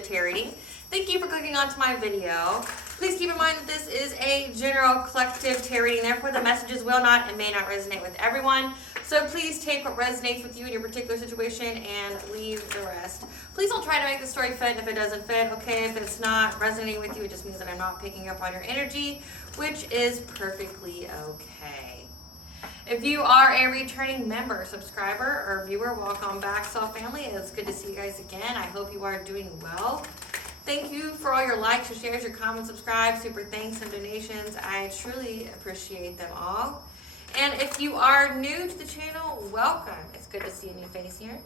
collective tarot. Thank you for clicking onto my video. Please keep in mind that this is a general collective tarot, therefore the messages will not and may not resonate with everyone. So please take what resonates with you in your particular situation and leave the rest. Please don't try to make the story fit if it doesn't fit, okay? If it's not resonating with you, it just means that I'm not picking up on your energy, which is perfectly okay. If you are a returning member, subscriber, or viewer, welcome back, Self Family. It's good to see you guys again. I hope you are doing well. Thank you for all your likes, your shares, your comments, subscribe, super thanks, and donations. I truly appreciate them all. And if you are new to the channel, welcome. It's good to see a new face here.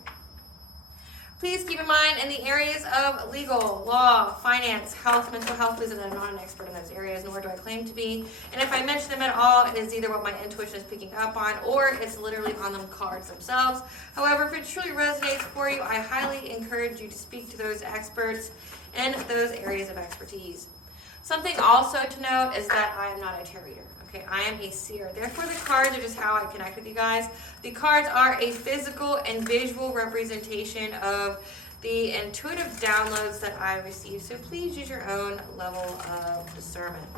Please keep in mind, in the areas of legal, law, finance, health, mental health, please, and I'm not an expert in those areas, nor do I claim to be. And if I mention them at all, it is either what my intuition is picking up on, or it's literally on them cards themselves. However, if it truly resonates for you, I highly encourage you to speak to those experts in those areas of expertise. Something also to note is that I am not a tarot reader. Okay, I am a seer. Therefore, the cards are just how I connect with you guys. The cards are a physical and visual representation of the intuitive downloads that I receive. So please use your own level of discernment.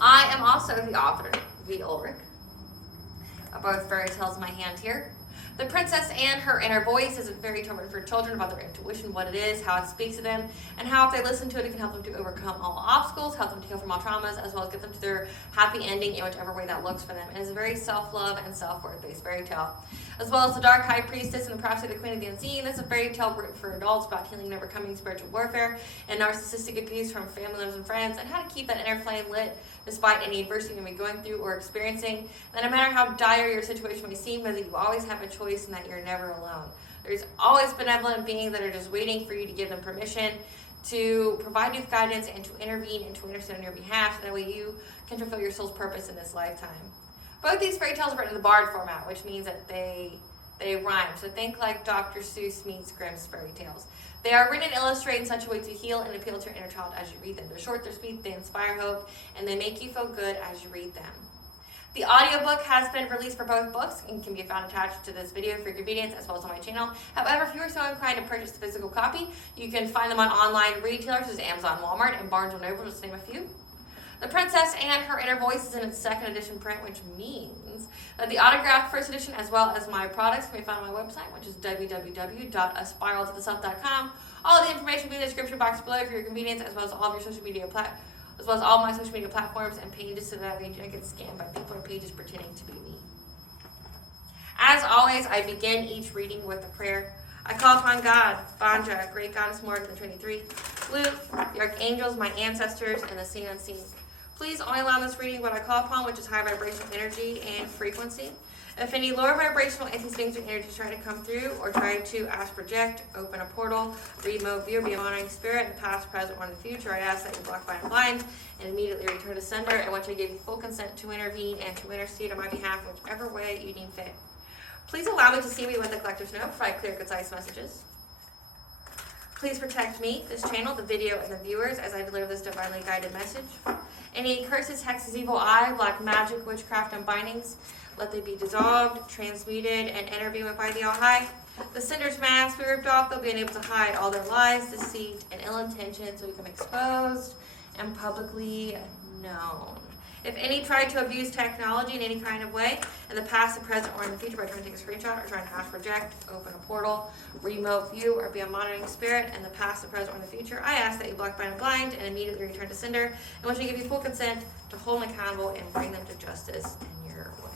I am also the author, Waite of both fairy tales in my hand here. The Princess and Her Inner Voice is a fairy tale written for children about their intuition, what it is, how it speaks to them, and how if they listen to it, it can help them to overcome all obstacles, help them to heal from all traumas, as well as get them to their happy ending in whichever way that looks for them. And it's a very self-love and self-worth based fairy tale. As well as The Dark High Priestess and the Prophecy of the Queen of the Unseen. This is a fairy tale written for adults about healing and overcoming spiritual warfare and narcissistic abuse from family members and friends, and how to keep that inner flame lit despite any adversity you may be going through or experiencing. That no matter how dire your situation may seem, that you always have a choice and that you're never alone. There's always benevolent beings that are just waiting for you to give them permission to provide you with guidance and to intervene and to intercede on your behalf, so that way you can fulfill your soul's purpose in this lifetime. Both these fairy tales are written in the bard format, which means that they rhyme. So think like Dr. Seuss meets Grimm's fairy tales. They are written and illustrated in such a way to heal and appeal to your inner child as you read them. They're short, they're sweet, they inspire hope, and they make you feel good as you read them. The audiobook has been released for both books and can be found attached to this video for your convenience, as well as on my channel. However, if you are so inclined to purchase the physical copy, you can find them on online retailers such as Amazon, Walmart, and Barnes & Noble, just to name a few. The Princess and Her Inner Voice is in its second edition print, which means that the autographed first edition, as well as my products, can be found on my website, which is www.aspiraltotheself.com. All of the information will be in the description box below for your convenience, as well as all of your social media as well as all my social media platforms and pages, so that way you don't get scammed by people or pages pretending to be me. As always, I begin each reading with a prayer. I call upon God, Banja, Great Goddess Morgan, the Trinity Three, Luke, the Archangels, my ancestors, and the seen unseen. Please only allow in this reading what I call upon, which is high vibrational energy and frequency. If any lower vibrational entities, things, or energies try to come through or try to ask, project, open a portal, remote view, be a monitoring spirit, in the past, present, or in the future, I ask that you block by and blind and immediately return to sender, in which I give you full consent to intervene and to intercede on my behalf, whichever way you deem fit. Please allow me to see me with the collectives know, provide clear, concise messages. Please protect me, this channel, the video, and the viewers as I deliver this divinely guided message. Any curses, hexes, evil eye, black magic, witchcraft, and bindings, let they be dissolved, transmuted, and interviewed by the All-High. The sender's mask be ripped off, they'll be unable to hide all their lies, deceit, and ill intentions will become exposed and publicly known. If any try to abuse technology in any kind of way, in the past, the present, or in the future, by trying to take a screenshot or trying to ask, project, open a portal, remote view, or be a monitoring spirit, in the past, the present, or in the future, I ask that you block by and blind and immediately return to sender, in which I give you full consent to hold them accountable and bring them to justice in your way.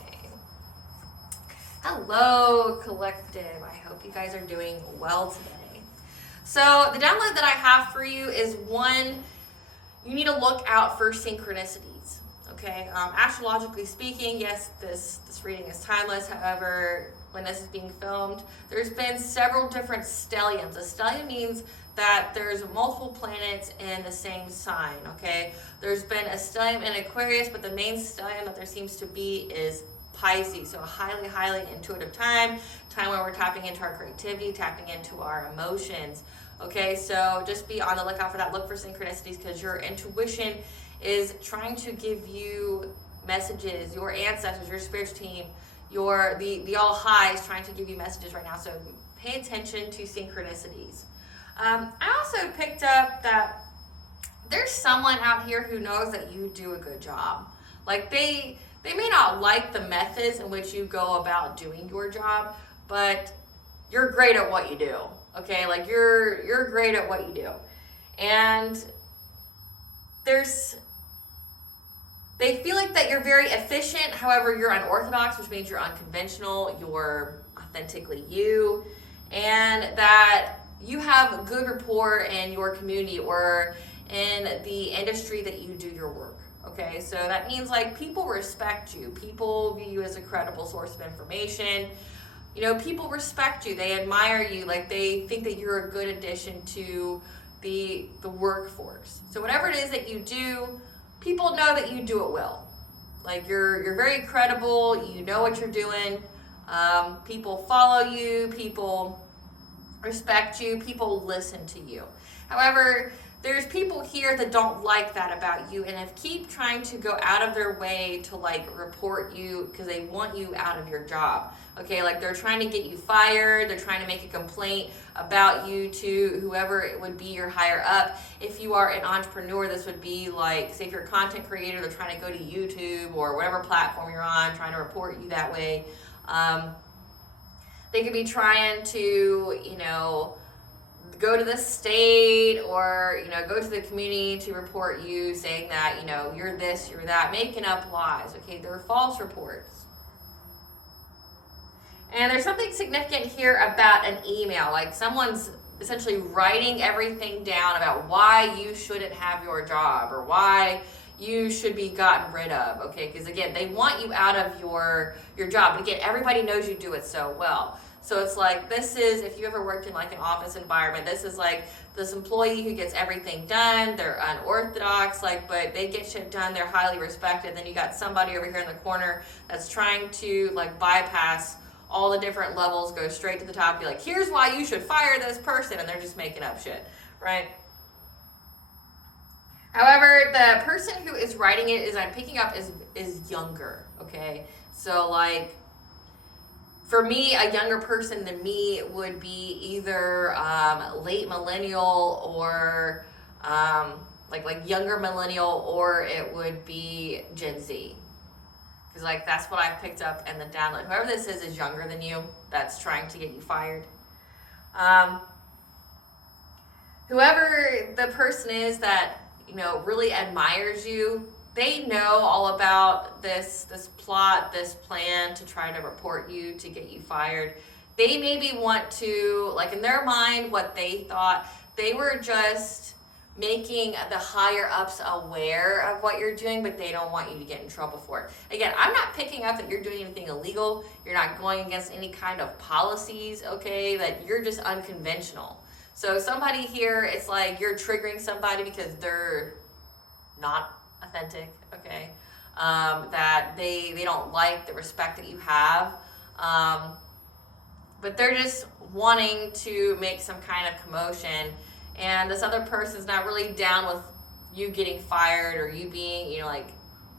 Hello, collective. I hope you guys are doing well today. So the download that I have for you is one, you need to look out for synchronicities. Okay, astrologically speaking, yes, this reading is timeless. However, when this is being filmed, there's been several different stelliums. A stellium means that there's multiple planets in the same sign, okay? There's been a stellium in Aquarius, but the main stellium that there seems to be is Pisces. So a highly, highly intuitive time where we're tapping into our creativity, tapping into our emotions, okay? So just be on the lookout for that. Look for synchronicities, because your intuition is trying to give you messages. Your ancestors, your spiritual team, the all high is trying to give you messages right now. So pay attention to synchronicities. I also picked up that there's someone out here who knows that you do a good job. Like they may not like the methods in which you go about doing your job, but you're great at what you do. Okay, like you're great at what you do. And they feel like that you're very efficient, however you're unorthodox, which means you're unconventional, you're authentically you, and that you have good rapport in your community or in the industry that you do your work. Okay, so that means like people respect you, people view you as a credible source of information. You know, people respect you, they admire you, like they think that you're a good addition to the workforce. So whatever it is that you do, people know that you do it well. Like you're very credible, you know what you're doing. People follow you, people respect you, people listen to you. However, there's people here that don't like that about you and have keep trying to go out of their way to like report you because they want you out of your job. Okay, like they're trying to get you fired, they're trying to make a complaint about you to whoever it would be your higher up. If you are an entrepreneur, this would be like, say if you're a content creator, they're trying to go to YouTube or whatever platform you're on, trying to report you that way. They could be trying to, you know, go to the state or, you know, go to the community to report you, saying that, you know, you're this, you're that, making up lies. Okay, they're false reports. And there's something significant here about an email, like someone's essentially writing everything down about why you shouldn't have your job or why you should be gotten rid of, okay? Because again, they want you out of your job. But again, everybody knows you do it so well. So it's like, this is, if you ever worked in like an office environment, this is like this employee who gets everything done, they're unorthodox, like, but they get shit done, they're highly respected. Then you got somebody over here in the corner that's trying to like bypass all the different levels, go straight to the top, be like, here's why you should fire this person, and they're just making up shit, right? However, the person who is writing it, is I'm picking up, is younger, okay? So like, for me, a younger person than me would be either late millennial or like younger millennial, or it would be Gen Z. Because like that's what I've picked up in the download. Whoever this is younger than you, that's trying to get you fired. Whoever the person is that, you know, really admires you, they know all about this plot, this plan to try to report you, to get you fired. They maybe want to, like in their mind, what they thought, they were just making the higher ups aware of what you're doing, but they don't want you to get in trouble for it. Again, I'm not picking up that you're doing anything illegal. You're not going against any kind of policies, okay? That you're just unconventional. So somebody here, it's like you're triggering somebody because they're not authentic, okay? That they don't like the respect that you have. But they're just wanting to make some kind of commotion, and this other person's not really down with you getting fired or you being, you know, like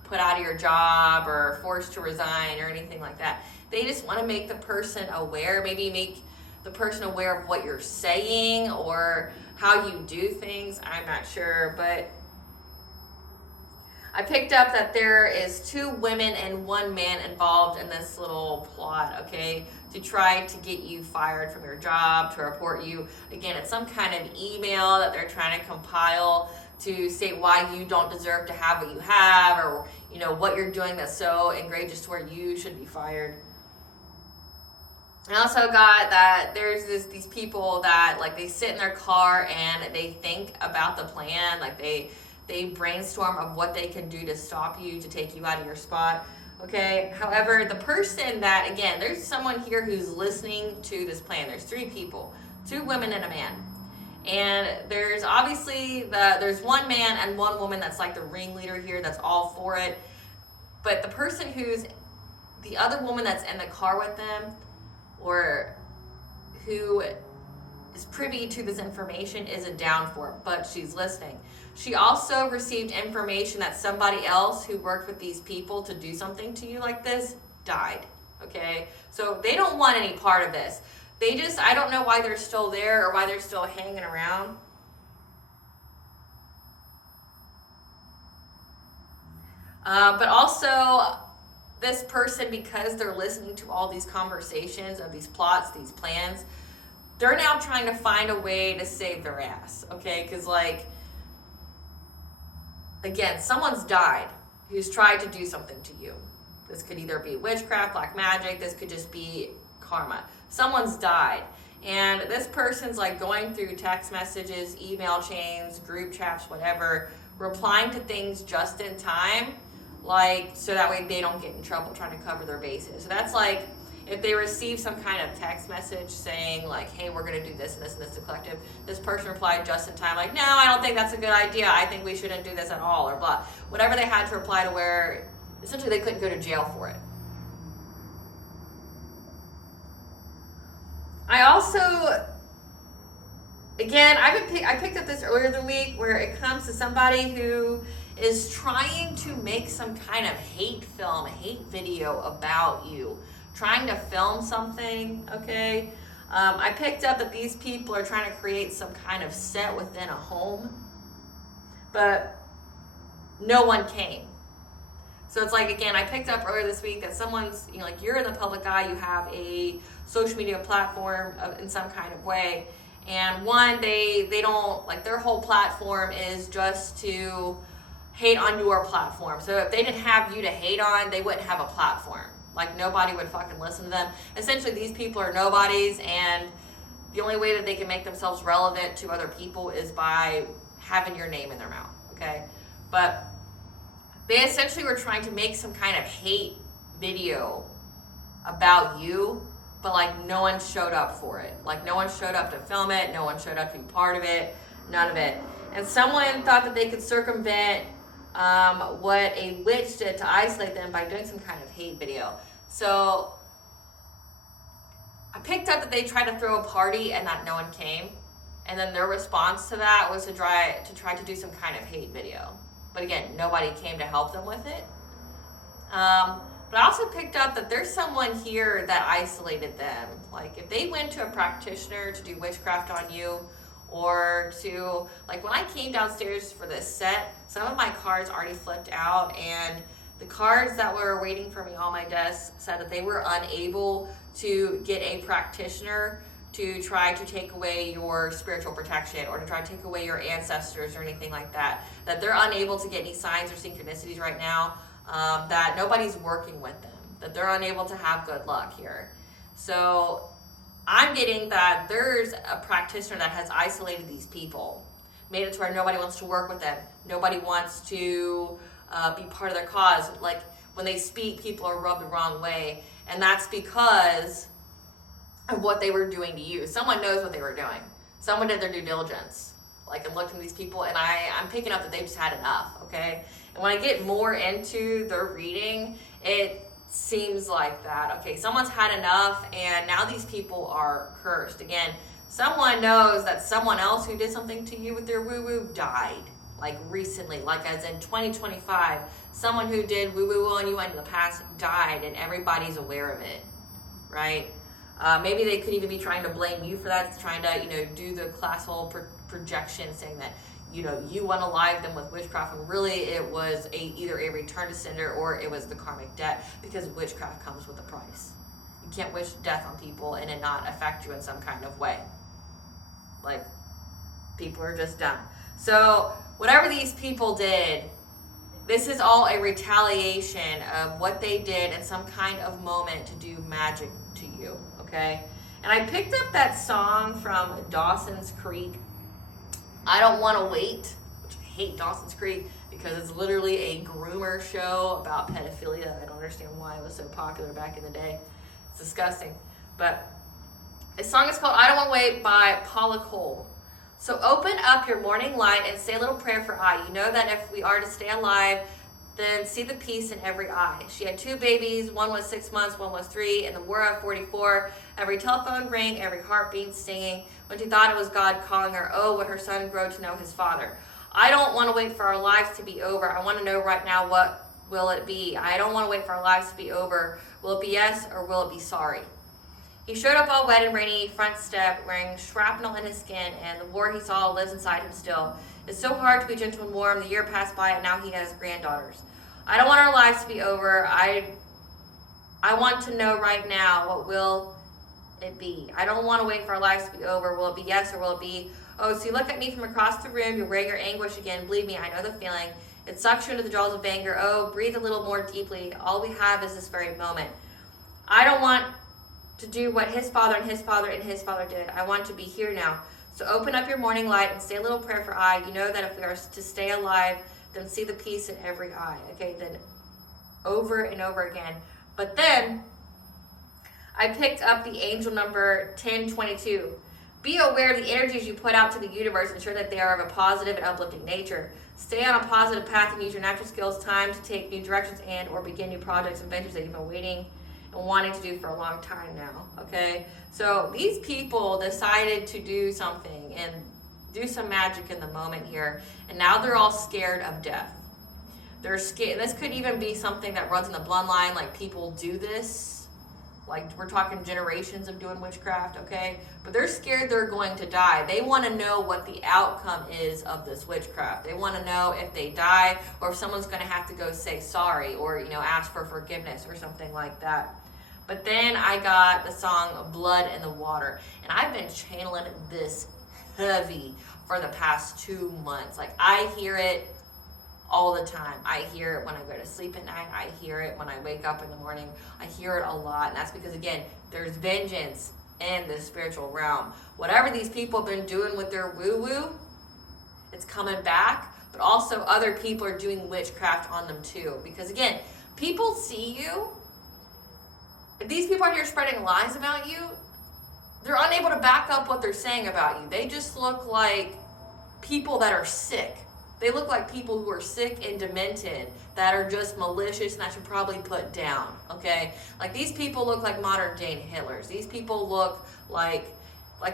put out of your job or forced to resign or anything like that. They just want to make the person aware, maybe make the person aware of what you're saying or how you do things. I'm not sure, but I picked up that there is 2 women and 1 man involved in this little plot, okay, to try to get you fired from your job, to report you. Again, it's some kind of email that they're trying to compile to state why you don't deserve to have what you have, or, you know, what you're doing that's so egregious to where you should be fired. I also got that there's these people that, like, they sit in their car and they think about the plan, like they brainstorm of what they can do to stop you, to take you out of your spot, okay? However, the person that, again, there's someone here who's listening to this plan. There's 3 people, 2 women and a man. And there's obviously, there's 1 man and 1 woman that's like the ringleader here, that's all for it. But the person who's, the other woman that's in the car with them, or who is privy to this information, isn't down for it, but she's listening. She also received information that somebody else who worked with these people to do something to you like this died, okay? So they don't want any part of this. I don't know why they're still there or why they're still hanging around. But also, this person, because they're listening to all these conversations of these plots, these plans, they're now trying to find a way to save their ass, okay? Because, like, again, someone's died who's tried to do something to you. This could either be witchcraft, black magic, this could just be karma. Someone's died. And this person's like going through text messages, email chains, group chats, whatever, replying to things just in time, like, so that way they don't get in trouble trying to cover their bases. So that's like, if they receive some kind of text message saying like, hey, we're going to do this and this and this to collective, this person replied just in time, like, no, I don't think that's a good idea. I think we shouldn't do this at all, or blah. Whatever they had to reply to, where essentially they couldn't go to jail for it. I also, again, I picked up this earlier in the week, where it comes to somebody who is trying to make some kind of hate film, hate video about you, trying to film something, okay? I picked up that these people are trying to create some kind of set within a home, but no one came. So it's like, again, I picked up earlier this week that someone's, you know, like, you're in the public eye, you have a social media platform in some kind of way, and one, they don't, like, their whole platform is just to hate on your platform. So if they didn't have you to hate on, they wouldn't have a platform. Like, nobody would fucking listen to them. Essentially, these people are nobodies, and the only way that they can make themselves relevant to other people is by having your name in their mouth, okay? But they essentially were trying to make some kind of hate video about you, but like, no one showed up for it. Like, no one showed up to film it, no one showed up to be part of it, none of it. And someone thought that they could circumvent what a witch did to isolate them by doing some kind of hate video. So I picked up that they tried to throw a party and that no one came, and then their response to that was to try to do some kind of hate video. But again, nobody came to help them with it. But I also picked up that there's someone here that isolated them. Like, if they went to a practitioner to do witchcraft on you, or to, like, when I came downstairs for this set, some of my cards already flipped out, and the cards that were waiting for me on my desk said that they were unable to get a practitioner to try to take away your spiritual protection, or to try to take away your ancestors or anything like that. That they're unable to get any signs or synchronicities right now, that nobody's working with them, that they're unable to have good luck here. So I'm getting that there's a practitioner that has isolated these people, made it to where nobody wants to work with them, nobody wants to be part of their cause. Like, when they speak, people are rubbed the wrong way, and that's because of what they were doing to you. Someone knows what they were doing. Someone did their due diligence, like, and looked into these people, and I'm picking up that they've just had enough, okay? And when I get more into their reading, it seems like that. Okay, someone's had enough, and now these people are cursed. Again, someone knows that someone else who did something to you with their woo-woo died, like, recently, like, as in 2025. Someone who did woo-woo on you in the past died, and everybody's aware of it, right? Maybe they could even be trying to blame you for that, trying to, you know, do the classical projection, saying that, you know, you unalive them with witchcraft, and really it was either a return to sender or it was the karmic debt, because witchcraft comes with a price. You can't wish death on people and it not affect you in some kind of way. Like, people are just done. So whatever these people did, this is all a retaliation of what they did in some kind of moment to do magic to you, okay? And I picked up that song from Dawson's Creek, I Don't Want to Wait, which I hate Dawson's Creek because it's literally a groomer show about pedophilia. I don't understand why it was so popular back in the day. It's disgusting. But this song is called I Don't Want to Wait by Paula Cole. So open up your morning light and say a little prayer for I. You know that if we are to stay alive, then see the peace in every eye. She had 2 babies, one was 6 months, one was 3, and the war of 44. Every telephone rang, every heartbeat singing. When she thought it was God calling her, oh, would her son grow to know his father. I don't want to wait for our lives to be over. I want to know right now, what will it be? I don't want to wait for our lives to be over. Will it be yes, or will it be sorry? He showed up all wet and rainy, front step, wearing shrapnel in his skin, and the war he saw lives inside him still. It's so hard to be gentle and warm. The year passed by, and now he has granddaughters. I don't want our lives to be over. I want to know right now, what will it be? I don't want to wait for our lives to be over. Will it be yes, or will it be, oh, so you look at me from across the room, you're wearing your anguish again. Believe me, I know the feeling. It sucks you into the jaws of anger. Oh, breathe a little more deeply. All we have is this very moment. I don't want to do what his father and his father and his father did. I want to be here now. So open up your morning light and say a little prayer for I. You know that if we are to stay alive, then see the peace in every eye. Okay, then over and over again. But then I picked up the angel number 1022. Be aware of the energies you put out to the universe. Ensure that they are of a positive and uplifting nature. Stay on a positive path and use your natural skills. Time to take new directions and or begin new projects and ventures that you've been waiting and wanting to do for a long time now. Okay, so these people decided to do something and do some magic in the moment here, and now they're all scared of death. They're scared. This could even be something that runs in the bloodline, like people do this, like we're talking generations of doing witchcraft, okay? But they're scared they're going to die. They want to know what the outcome is of this witchcraft. They want to know if they die, or if someone's going to have to go say sorry, or ask for forgiveness or something like that. But then I got the song Blood in the Water, and I've been channeling this heavy for the past 2 months. Like, I hear it all the time. I hear it when I go to sleep at night. I hear it when I wake up in the morning. I hear it a lot, and that's because, again, there's vengeance in the spiritual realm. Whatever these people have been doing with their woo-woo, it's coming back, but also other people are doing witchcraft on them too. Because, again, people see you. If these people are here spreading lies about you, they're unable to back up what they're saying about you. They just look like people that are sick. They look like people who are sick and demented, that are just malicious and that should probably put down, okay? Like, these people look like modern day Hitlers. These people look like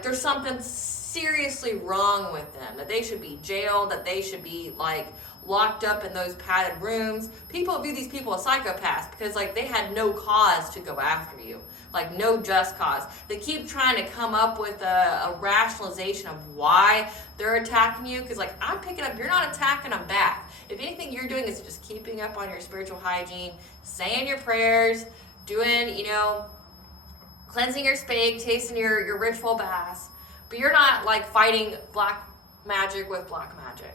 there's something seriously wrong with them, that they should be jailed, that they should be, like, locked up in those padded rooms. People view these people as psychopaths because, like, they had no cause to go after you. Like, no just cause. They keep trying to come up with a rationalization of why they're attacking you, because, like, I'm picking up, you're not attacking them back. If anything you're doing is just keeping up on your spiritual hygiene, saying your prayers, doing, cleansing your spade, tasting your ritual baths, but you're not, like, fighting black magic with black magic.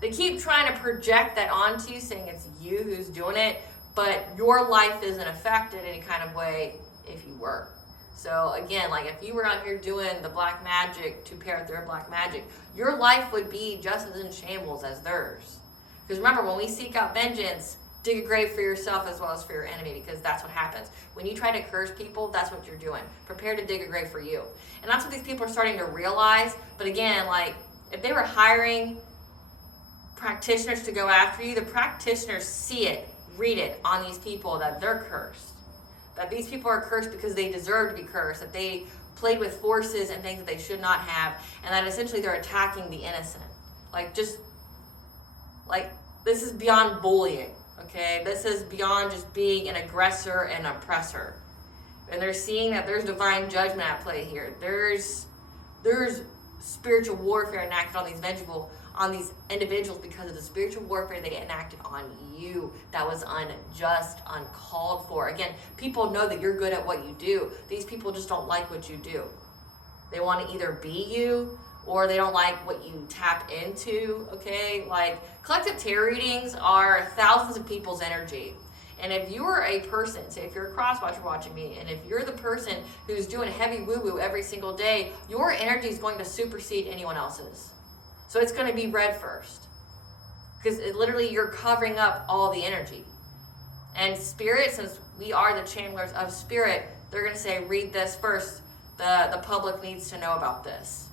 They keep trying to project that onto you, saying it's you who's doing it, but your life isn't affected in any kind of way if you were. So again, like, if you were out here doing the black magic to pair with their black magic, your life would be just as in shambles as theirs. Because remember, when we seek out vengeance, dig a grave for yourself as well as for your enemy, because that's what happens. When you try to curse people, that's what you're doing. Prepare to dig a grave for you. And that's what these people are starting to realize. But again, like, if they were hiring practitioners to go after you, the practitioners see it, read it on these people that they're cursed. That these people are cursed because they deserve to be cursed, that they played with forces and things that they should not have, and that essentially they're attacking the innocent. This is beyond bullying, okay? This is beyond just being an aggressor and oppressor. And they're seeing that there's divine judgment at play here. There's spiritual warfare enacted on these individuals because of the spiritual warfare they enacted on you that was unjust, uncalled for. Again, people know that you're good at what you do. These people just don't like what you do. They want to either be you, or they don't like what you tap into, okay? Like, collective tarot readings are thousands of people's energy. And if you're a person, say if you're a cross-watcher watching me, and if you're the person who's doing heavy woo-woo every single day, your energy is going to supersede anyone else's. So it's going to be read first. Because literally you're covering up all the energy. And spirit, since we are the channelers of spirit, they're going to say, read this first. The public needs to know about this.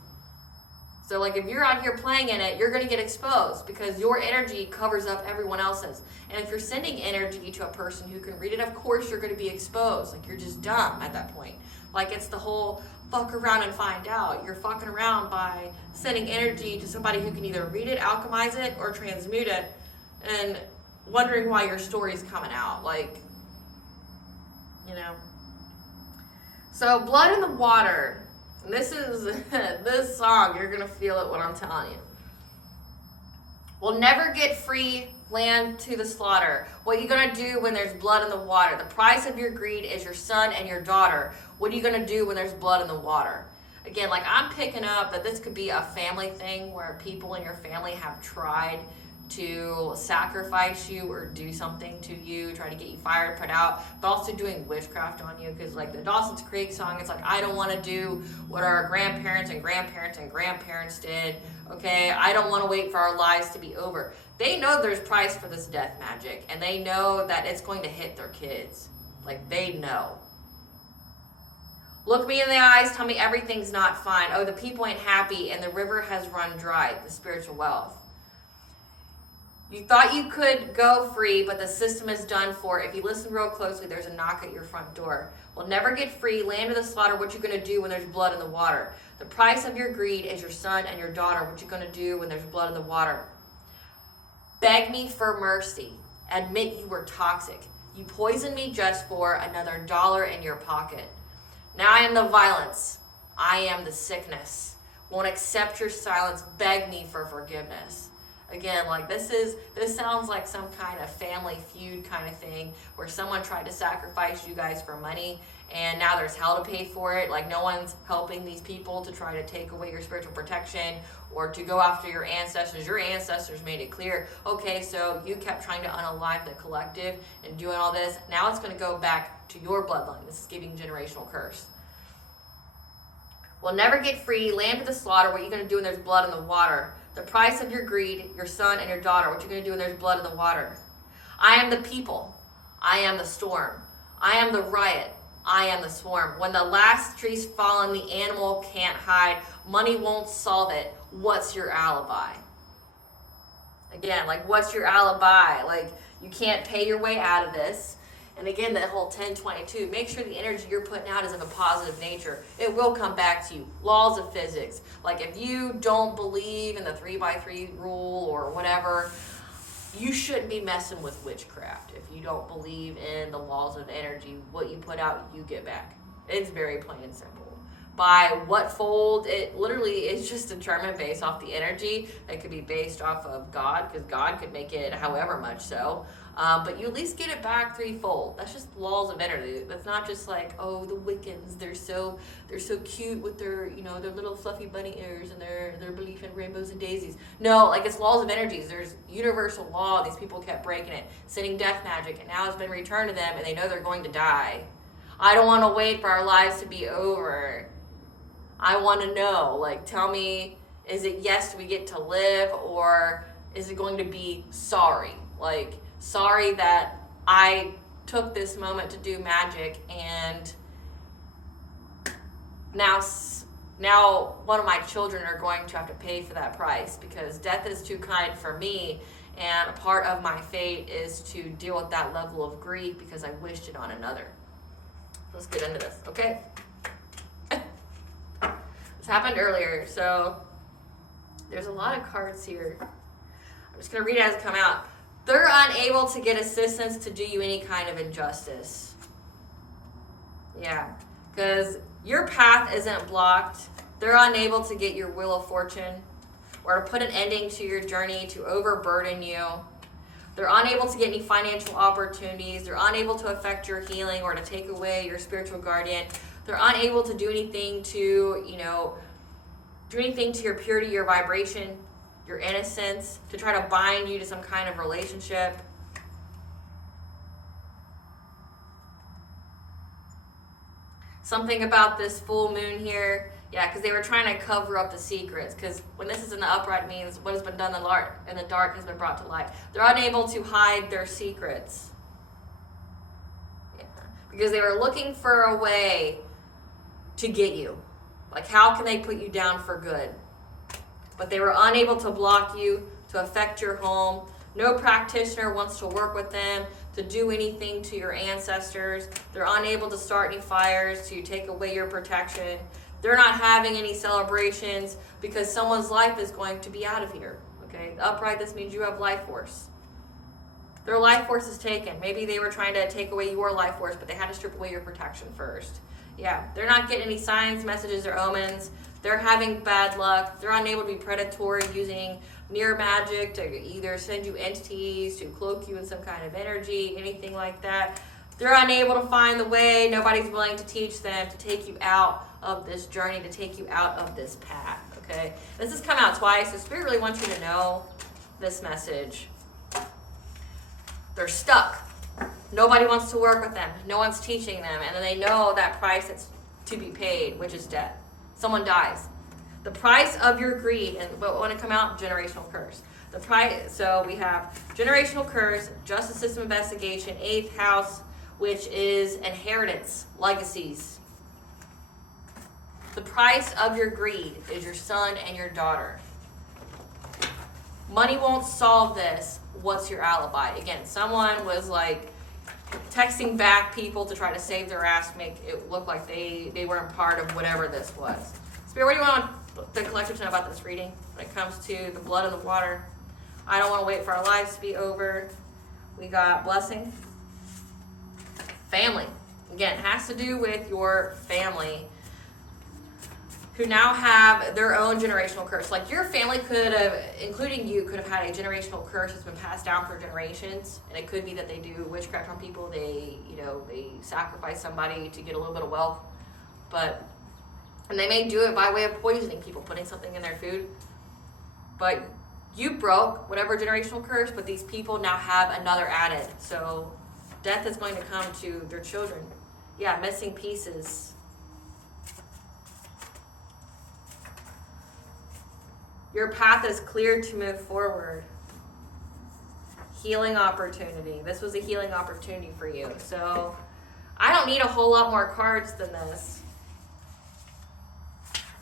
So, like, if you're out here playing in it, you're going to get exposed because your energy covers up everyone else's. And if you're sending energy to a person who can read it, of course you're going to be exposed. Like, you're just dumb at that point. Like, it's the whole fuck around and find out. You're fucking around by sending energy to somebody who can either read it, alchemize it, or transmute it, and wondering why your story's coming out. Like, So blood in the water. And this is this song, you're gonna feel it when I'm telling you. Will never get free land to the slaughter. What are you gonna do when there's blood in the water? The price of your greed is your son and your daughter. What are you gonna do when there's blood in the water? Again, like I'm picking up that this could be a family thing where people in your family have tried to sacrifice you or do something to you, try to get you fired, put out, but also doing witchcraft on you. Because like the Dawson's Creek song, it's like, I don't want to do what our grandparents and grandparents and grandparents did. Okay, I don't want to wait for our lives to be over. They know there's price for this death magic, and they know that it's going to hit their kids. Like, they know. Look me in the eyes, tell me everything's not fine. Oh, the people ain't happy, and the river has run dry, the spiritual wealth. You thought you could go free, but the system is done for. If you listen real closely, there's a knock at your front door. Will never get free, land to the slaughter. What you gonna do when there's blood in the water? The price of your greed is your son and your daughter. What you gonna do when there's blood in the water? Beg me for mercy. Admit you were toxic. You poisoned me just for another dollar in your pocket. Now I am the violence. I am the sickness. Won't accept your silence. Beg me for forgiveness. Again, like this sounds like some kind of family feud kind of thing where someone tried to sacrifice you guys for money and now there's hell to pay for it. Like no one's helping these people to try to take away your spiritual protection or to go after your ancestors. Your ancestors made it clear, okay, so you kept trying to unalive the collective and doing all this. Now it's going to go back to your bloodline. This is giving generational curse. Will never get free, land to the slaughter. What are you going to do when there's blood in the water? The price of your greed, your son and your daughter. What are you going to do when there's blood in the water? I am the people. I am the storm. I am the riot. I am the swarm. When the last tree's fallen, the animal can't hide. Money won't solve it. What's your alibi? Again, like what's your alibi? Like you can't pay your way out of this. And again, that whole 10-22, make sure the energy you're putting out is of a positive nature. It will come back to you. Laws of physics. Like if you don't believe in the 3x3 rule or whatever, you shouldn't be messing with witchcraft. If you don't believe in the laws of energy, what you put out, you get back. It's very plain and simple. By what fold, it literally is just determined based off the energy. It could be based off of God, because God could make it however much so. But you at least get it back threefold. That's just laws of energy. That's not just like, oh, the Wiccans, they're so cute with their, their little fluffy bunny ears and their belief in rainbows and daisies. No, like it's laws of energies. There's universal law. These people kept breaking it, sending death magic, and now it's been returned to them, and they know they're going to die. I don't want to wait for our lives to be over. I want to know, like, tell me, is it yes, we get to live, or is it going to be sorry? Like, sorry that I took this moment to do magic and now one of my children are going to have to pay for that price because death is too kind for me, and a part of my fate is to deal with that level of grief because I wished it on another. Let's get into this, okay? This happened earlier, so there's a lot of cards here. I'm just going to read it as it come out. They're unable to get assistance to do you any kind of injustice. Yeah, because your path isn't blocked. They're unable to get your wheel of fortune or to put an ending to your journey, to overburden you. They're unable to get any financial opportunities. They're unable to affect your healing or to take away your spiritual guardian. They're unable to do anything to, do anything to your purity, your vibration, your innocence, to try to bind you to some kind of relationship. Something about this full moon here. Yeah, because they were trying to cover up the secrets. Because when this is in the upright, it means what has been done in the dark has been brought to light. They're unable to hide their secrets. Yeah. Because they were looking for a way to get you. Like, how can they put you down for good? But they were unable to block you, to affect your home. No practitioner wants to work with them, to do anything to your ancestors. They're unable to start any fires, to take away your protection. They're not having any celebrations because someone's life is going to be out of here. Okay, upright, this means you have life force. Their life force is taken. Maybe they were trying to take away your life force, but they had to strip away your protection first. Yeah, they're not getting any signs, messages, or omens. They're having bad luck. They're unable to be predatory, using mirror magic to either send you entities, to cloak you in some kind of energy, anything like that. They're unable to find the way. Nobody's willing to teach them, to take you out of this journey, to take you out of this path, okay? This has come out twice, so Spirit really wants you to know this message. They're stuck. Nobody wants to work with them. No one's teaching them. And then they know that price that's to be paid, which is death. Someone dies. The price of your greed, and what want to come out? Generational curse. The price. So we have generational curse, justice system investigation, 8th house, which is inheritance, legacies. The price of your greed is your son and your daughter. Money won't solve this. What's your alibi? Again, someone was like texting back people to try to save their ass, to make it look like they weren't part of whatever this was. Spirit, what do you want the collective to know about this reading when it comes to the blood and the water? I don't want to wait for our lives to be over. We got blessing. Family. Again, it has to do with your family, who now have their own generational curse. Like your family could have, including you, could have had a generational curse that's been passed down for generations. And it could be that they do witchcraft on people. They sacrifice somebody to get a little bit of wealth. And they may do it by way of poisoning people, putting something in their food. But you broke whatever generational curse, but these people now have another added. So death is going to come to their children. Yeah, missing pieces. Your path is clear to move forward. Healing opportunity. This was a healing opportunity for you. So I don't need a whole lot more cards than this.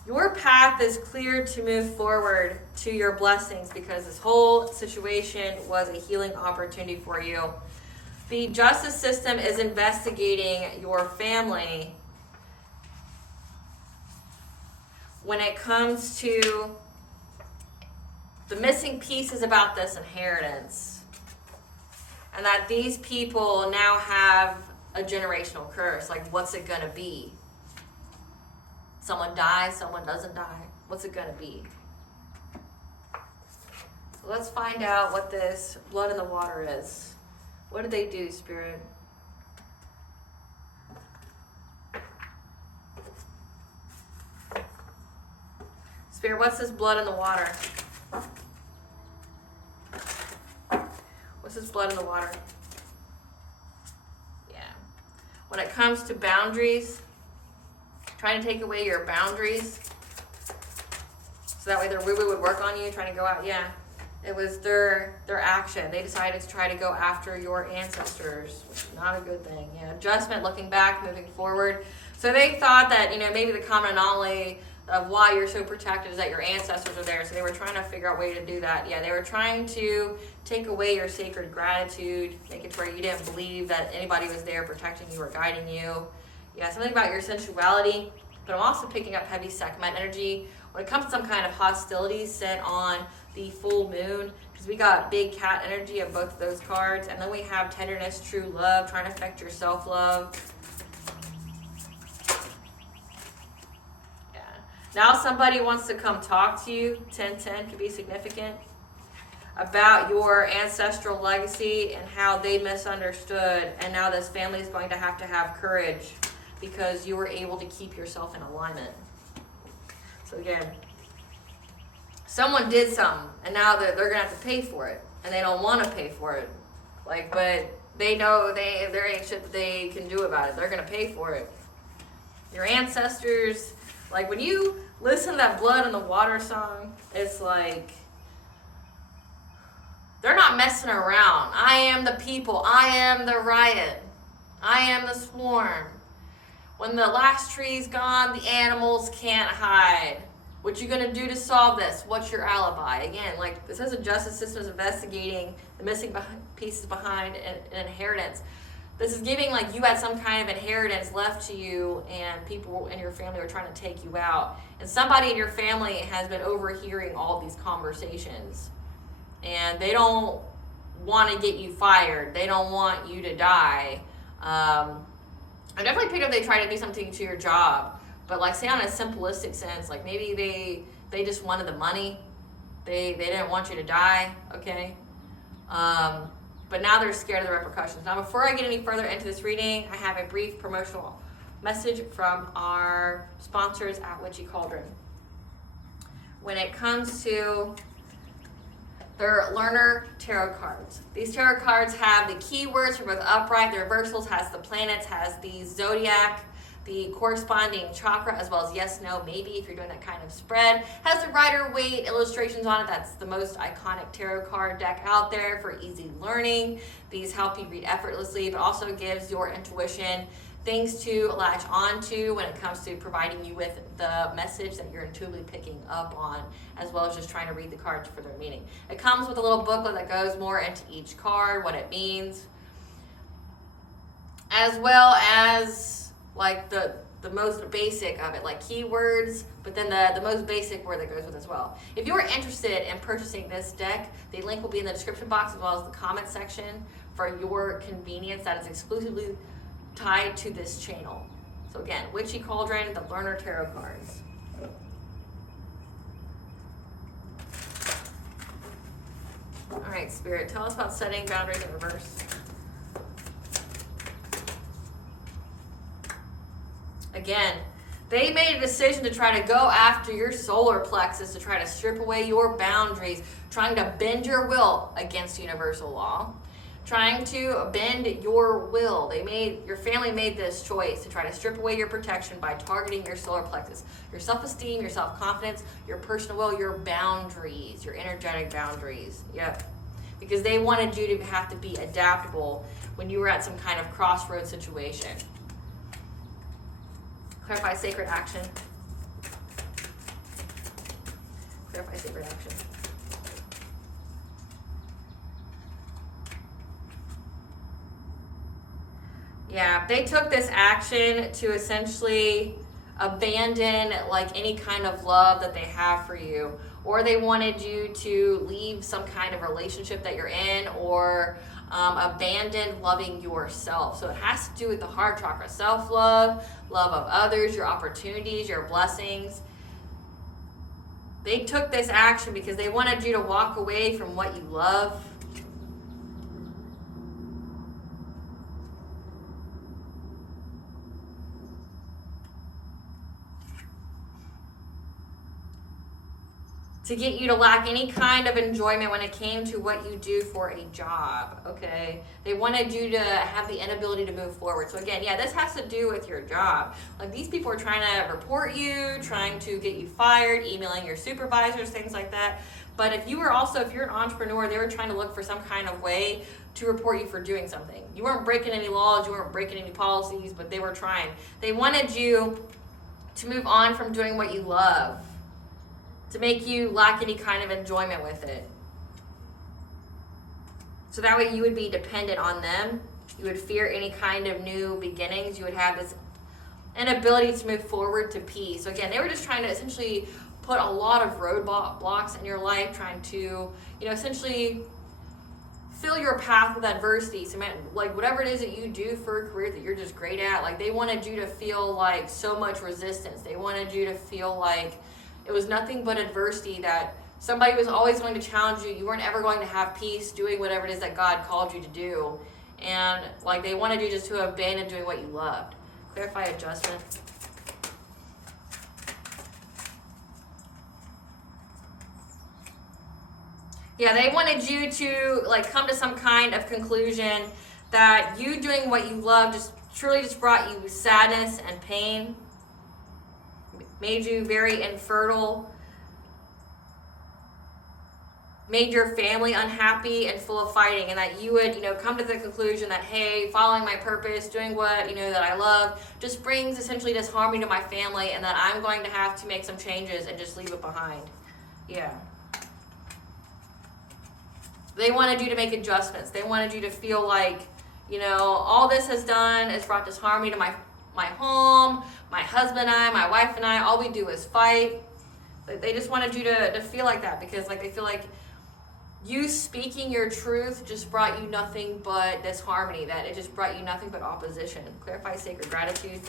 Your path is clear to move forward to your blessings, because this whole situation was a healing opportunity for you. The justice system is investigating your family when it comes to the missing pieces about this inheritance, and that these people now have a generational curse. Like, what's it gonna be? Someone dies, someone doesn't die. What's it gonna be? So let's find out what this blood in the water is. What did they do, Spirit? Spirit, what's this blood in the water? What's this blood in the water? Yeah. When it comes to boundaries, trying to take away your boundaries, so that way their woo-woo would work on you, trying to go out. Yeah. It was their action. They decided to try to go after your ancestors, which is not a good thing. Yeah. Adjustment, looking back, moving forward. So they thought that, maybe the common anomaly of why you're so protected is that your ancestors are there. So they were trying to figure out a way to do that. Yeah, they were trying to take away your sacred gratitude, make it to where you didn't believe that anybody was there protecting you or guiding you. Yeah, something about your sensuality. But I'm also picking up heavy segment energy when it comes to some kind of hostility set on the full moon, because we got big cat energy of both of those cards. And then we have tenderness, true love, trying to affect your self-love. Now somebody wants to come talk to you, 10-10 could be significant, about your ancestral legacy and how they misunderstood. And now this family is going to have courage because you were able to keep yourself in alignment. So again, someone did something and now they're going to have to pay for it. And they don't want to pay for it. But they know there ain't shit that they can do about it. They're going to pay for it. Your ancestors... when you listen to that blood in the water song, it's like, they're not messing around. I am the people. I am the riot. I am the swarm. When the last tree's gone, the animals can't hide. What you gonna do to solve this? What's your alibi? Again, this is a justice system is investigating the missing pieces behind an inheritance. This is giving you had some kind of inheritance left to you, and people in your family are trying to take you out. And somebody in your family has been overhearing all of these conversations. And they don't want to get you fired. They don't want you to die. I definitely picked up they try to do something to your job, but like say on a simplistic sense, like maybe they just wanted the money. They didn't want you to die, okay? But now they're scared of the repercussions. Now, before I get any further into this reading, I have a brief promotional message from our sponsors at Witchy Cauldron. When it comes to their learner tarot cards, these tarot cards have the keywords for both upright, the reversals, has the planets, has the zodiac, the corresponding chakra, as well as yes, no, maybe if you're doing that kind of spread. Has the Rider Waite illustrations on it. That's the most iconic tarot card deck out there for easy learning. These help you read effortlessly, but also gives your intuition things to latch onto when it comes to providing you with the message that you're intuitively picking up on, as well as just trying to read the cards for their meaning. It comes with a little booklet that goes more into each card, what it means, as well as like the most basic of it, like keywords, but then the most basic word that goes with as well. If you are interested in purchasing this deck, the link will be in the description box as well as the comment section for your convenience. That is exclusively tied to this channel. So again, Witchy Cauldron, the learner tarot cards. All right, Spirit, tell us about setting boundaries in reverse. Again, they made a decision to try to go after your solar plexus, to try to strip away your boundaries, trying to bend your will against universal law, trying to bend your will. Your family made this choice to try to strip away your protection by targeting your solar plexus, your self-esteem, your self-confidence, your personal will, your boundaries, your energetic boundaries. Yep. Because they wanted you to have to be adaptable when you were at some kind of crossroads situation. Clarify sacred action. Clarify sacred action. Yeah, they took this action to essentially abandon like any kind of love that they have for you, or they wanted you to leave some kind of relationship that you're in, or abandon loving yourself. So it has to do with the heart chakra, self-love, love of others, your opportunities, your blessings. They took this action because they wanted you to walk away from what you love. To get you to lack any kind of enjoyment when it came to what you do for a job, okay? They wanted you to have the inability to move forward. So again, yeah, this has to do with your job. Like these people are trying to report you, trying to get you fired, emailing your supervisors, things like that. But if you're an entrepreneur, they were trying to look for some kind of way to report you for doing something. You weren't breaking any laws, you weren't breaking any policies, but they were trying. They wanted you to move on from doing what you love, to make you lack any kind of enjoyment with it. So that way you would be dependent on them. You would fear any kind of new beginnings. You would have this inability to move forward to peace. So again, they were just trying to essentially put a lot of roadblocks in your life, trying to, essentially fill your path with adversity. So like whatever it is that you do for a career that you're just great at, like they wanted you to feel like so much resistance. They wanted you to feel like it was nothing but adversity, that somebody was always going to challenge you. You weren't ever going to have peace doing whatever it is that God called you to do. And like they wanted you just to abandon doing what you loved. Clarify adjustment. Yeah, they wanted you to like come to some kind of conclusion that you doing what you love just truly just brought you sadness and pain, made you very infertile, made your family unhappy and full of fighting, and that you would, come to the conclusion that, hey, following my purpose, doing what, that I love, just brings essentially disharmony to my family, and that I'm going to have to make some changes and just leave it behind. Yeah. They wanted you to make adjustments. They wanted you to feel like, all this has done is brought disharmony to my home, my husband and I, my wife and I, all we do is fight. They just wanted you to feel like that, because like they feel like you speaking your truth just brought you nothing but disharmony, that it just brought you nothing but opposition. Clarify sacred gratitude.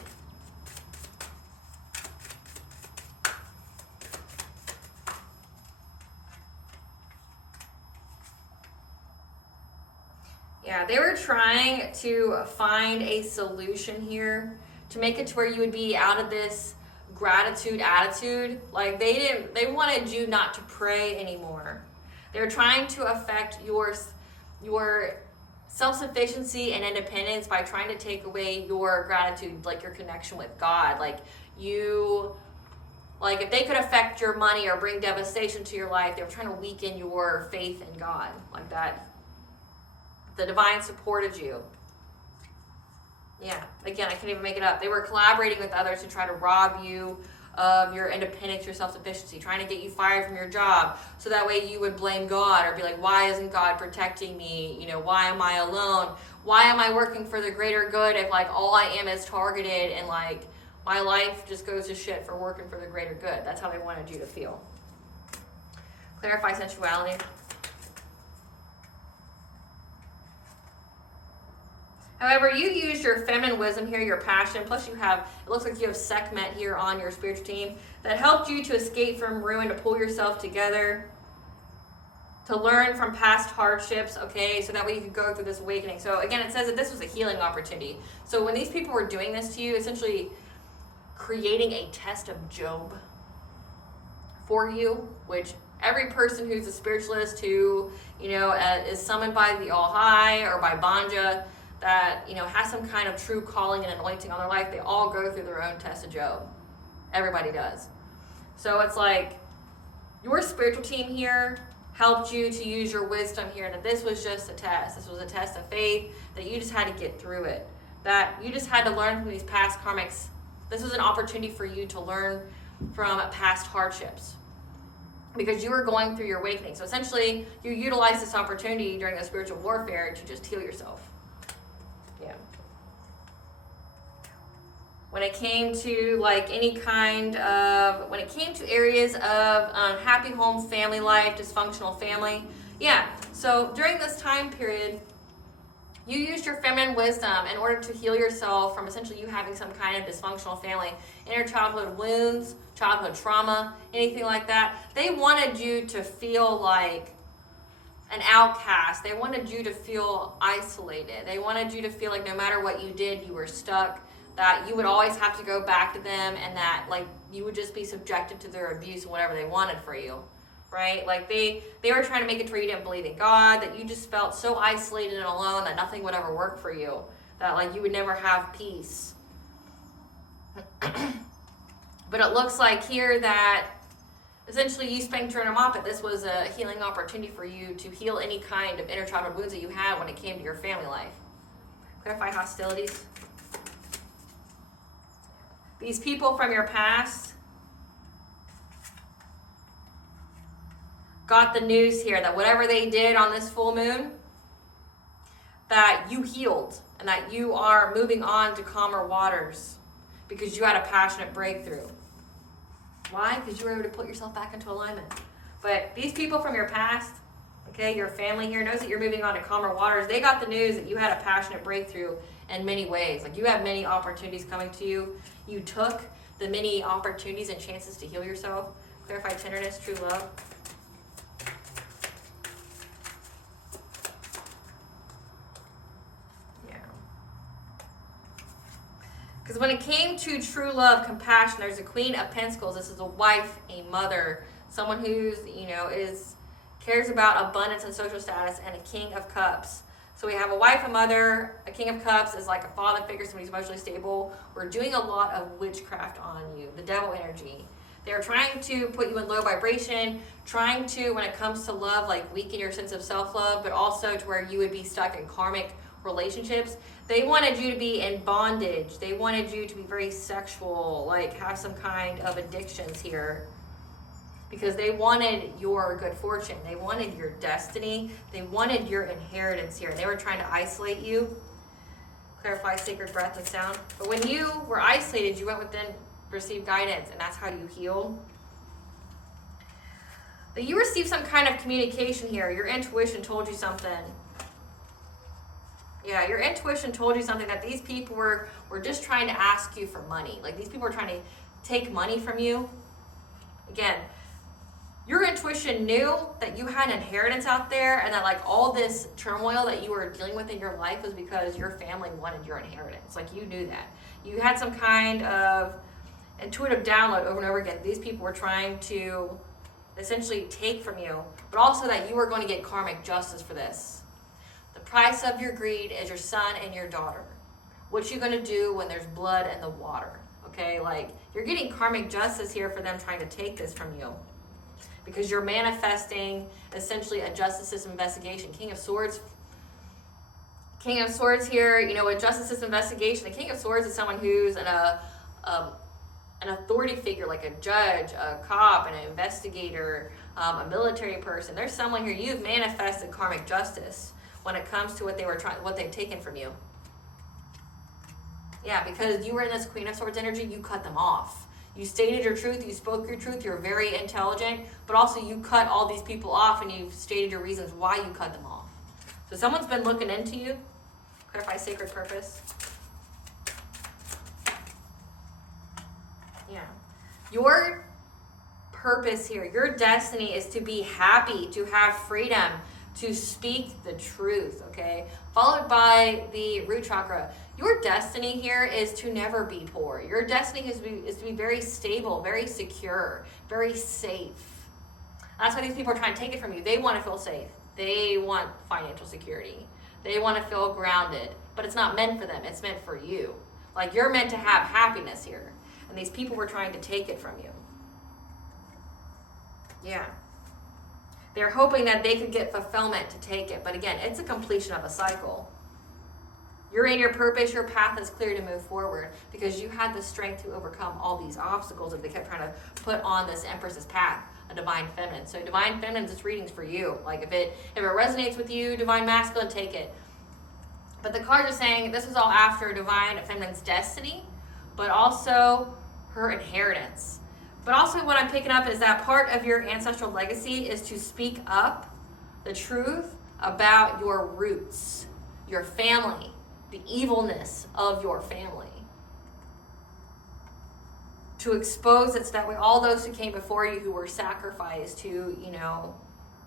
Yeah, they were trying to find a solution here to make it to where you would be out of this gratitude attitude. Like they wanted you not to pray anymore. They were trying to affect your self-sufficiency and independence by trying to take away your gratitude, like your connection with God. Like if they could affect your money or bring devastation to your life, they were trying to weaken your faith in God, like that. The divine supported you. Yeah, again, I can't even make it up. They were collaborating with others to try to rob you of your independence, your self-sufficiency, trying to get you fired from your job, so that way you would blame God or be like, why isn't God protecting me? Why am I alone? Why am I working for the greater good if like all I am is targeted and like my life just goes to shit for working for the greater good? That's how they wanted you to feel. Clarify sensuality. However, you use your feminine wisdom here, your passion, plus it looks like you have Sekhmet here on your spiritual team, that helped you to escape from ruin, to pull yourself together, to learn from past hardships, okay, so that way you could go through this awakening. So again, it says that this was a healing opportunity. So when these people were doing this to you, essentially creating a test of Job for you, which every person who's a spiritualist who, is summoned by the All High or by Banja, that has some kind of true calling and anointing on their life, they all go through their own test of Job. Everybody does. So it's like your spiritual team here helped you to use your wisdom here, that this was just a test. This was a test of faith, that you just had to get through it, that you just had to learn from these past karmics. This was an opportunity for you to learn from past hardships, because you were going through your awakening. So essentially you utilized this opportunity during the spiritual warfare to just heal yourself. Yeah. When it came to when it came to areas of happy home, family life, dysfunctional family, yeah. So during this time period, you used your feminine wisdom in order to heal yourself from essentially you having some kind of dysfunctional family, inner childhood wounds, childhood trauma, anything like that. They wanted you to feel like an outcast. They wanted you to feel isolated. They wanted you to feel like no matter what you did, you were stuck, that you would always have to go back to them, and that like you would just be subjected to their abuse and whatever they wanted for you, right? Like they were trying to make it to where you didn't believe in God, that you just felt so isolated and alone that nothing would ever work for you, that like you would never have peace. But it looks like here that essentially you spanked her in a mop, but this was a healing opportunity for you to heal any kind of inner childhood wounds that you had when it came to your family life. Clarify hostilities. These people from your past got the news here that whatever they did on this full moon, that you healed and that you are moving on to calmer waters because you had a passionate breakthrough. Why? Because you were able to put yourself back into alignment. But these people from your past, okay, your family here knows that you're moving on to calmer waters. They got the news that you had a passionate breakthrough in many ways. Like you have many opportunities coming to you. You took the many opportunities and chances to heal yourself. Clarify tenderness, true love. Because when it came to true love, compassion, there's a Queen of Pentacles. This is a wife, a mother, someone who's, cares about abundance and social status, and a King of Cups. So we have a wife, a mother, a King of Cups is like a father figure, somebody who's emotionally stable. We're doing a lot of witchcraft on you, the devil energy. They're trying to put you in low vibration, trying to, when it comes to love, like weaken your sense of self-love, but also to where you would be stuck in karmic relationships. They wanted you to be in bondage. They wanted you to be very sexual, like have some kind of addictions here, because they wanted your good fortune. They wanted your destiny. They wanted your inheritance here. And they were trying to isolate you. Clarify sacred breath and sound. But when you were isolated, you went within, received guidance, and that's how you heal. That you received some kind of communication here. Your intuition told you something. Yeah, your intuition told you something, that these people were just trying to ask you for money. Like, these people were trying to take money from you. Again, your intuition knew that you had an inheritance out there, and that like all this turmoil that you were dealing with in your life was because your family wanted your inheritance. Like, you knew that. You had some kind of intuitive download over and over again. These people were trying to essentially take from you, but also that you were going to get karmic justice for this. The price of your greed is your son and your daughter. What you going to do when there's blood in the water? Okay, like, you're getting karmic justice here for them trying to take this from you, because you're manifesting essentially a justice system investigation. King of Swords here, you know, a justice system investigation. The King of Swords is someone who's an authority figure, like a judge, a cop, an investigator, a military person. There's someone here, you've manifested karmic justice when it comes to what they've taken from you. Yeah, because you were in this Queen of Swords energy, you cut them off. You stated your truth, you spoke your truth, you're very intelligent, but also you cut all these people off, and you've stated your reasons why you cut them off. So someone's been looking into you. Clarify sacred purpose. Yeah. Your purpose here, your destiny is to be happy, to have freedom, to speak the truth, okay? Followed by the root chakra. Your destiny here is to never be poor. Your destiny is to be very stable, very secure, very safe. That's why these people are trying to take it from you. They want to feel safe. They want financial security. They want to feel grounded. But it's not meant for them. It's meant for you. Like, you're meant to have happiness here. And these people were trying to take it from you. Yeah. They're hoping that they could get fulfillment to take it. But again, it's a completion of a cycle. You're in your purpose. Your path is clear to move forward, because you had the strength to overcome all these obstacles that they kept trying to put on this Empress's path, a divine feminine. So divine feminine, this reading's for you. Like, if it resonates with you, divine masculine, take it. But the cards are saying this is all after divine feminine's destiny, but also her inheritance. But also what I'm picking up is that part of your ancestral legacy is to speak up the truth about your roots, your family, the evilness of your family. To expose it so that way all those who came before you, who were sacrificed, who, you know,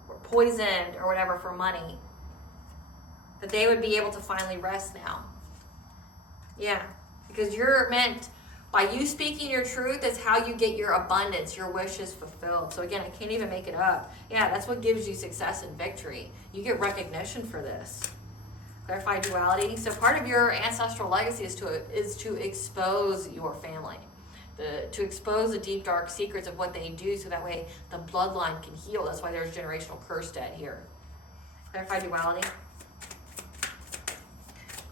were poisoned or whatever for money, that they would be able to finally rest now. Yeah, because you're meant, by you speaking your truth, is how you get your abundance, your wishes fulfilled. So again, I can't even make it up. Yeah, that's what gives you success and victory. You get recognition for this. Clarify duality. So part of your ancestral legacy is to expose your family. To expose the deep, dark secrets of what they do, so that way the bloodline can heal. That's why there's generational curse debt here. Clarify duality.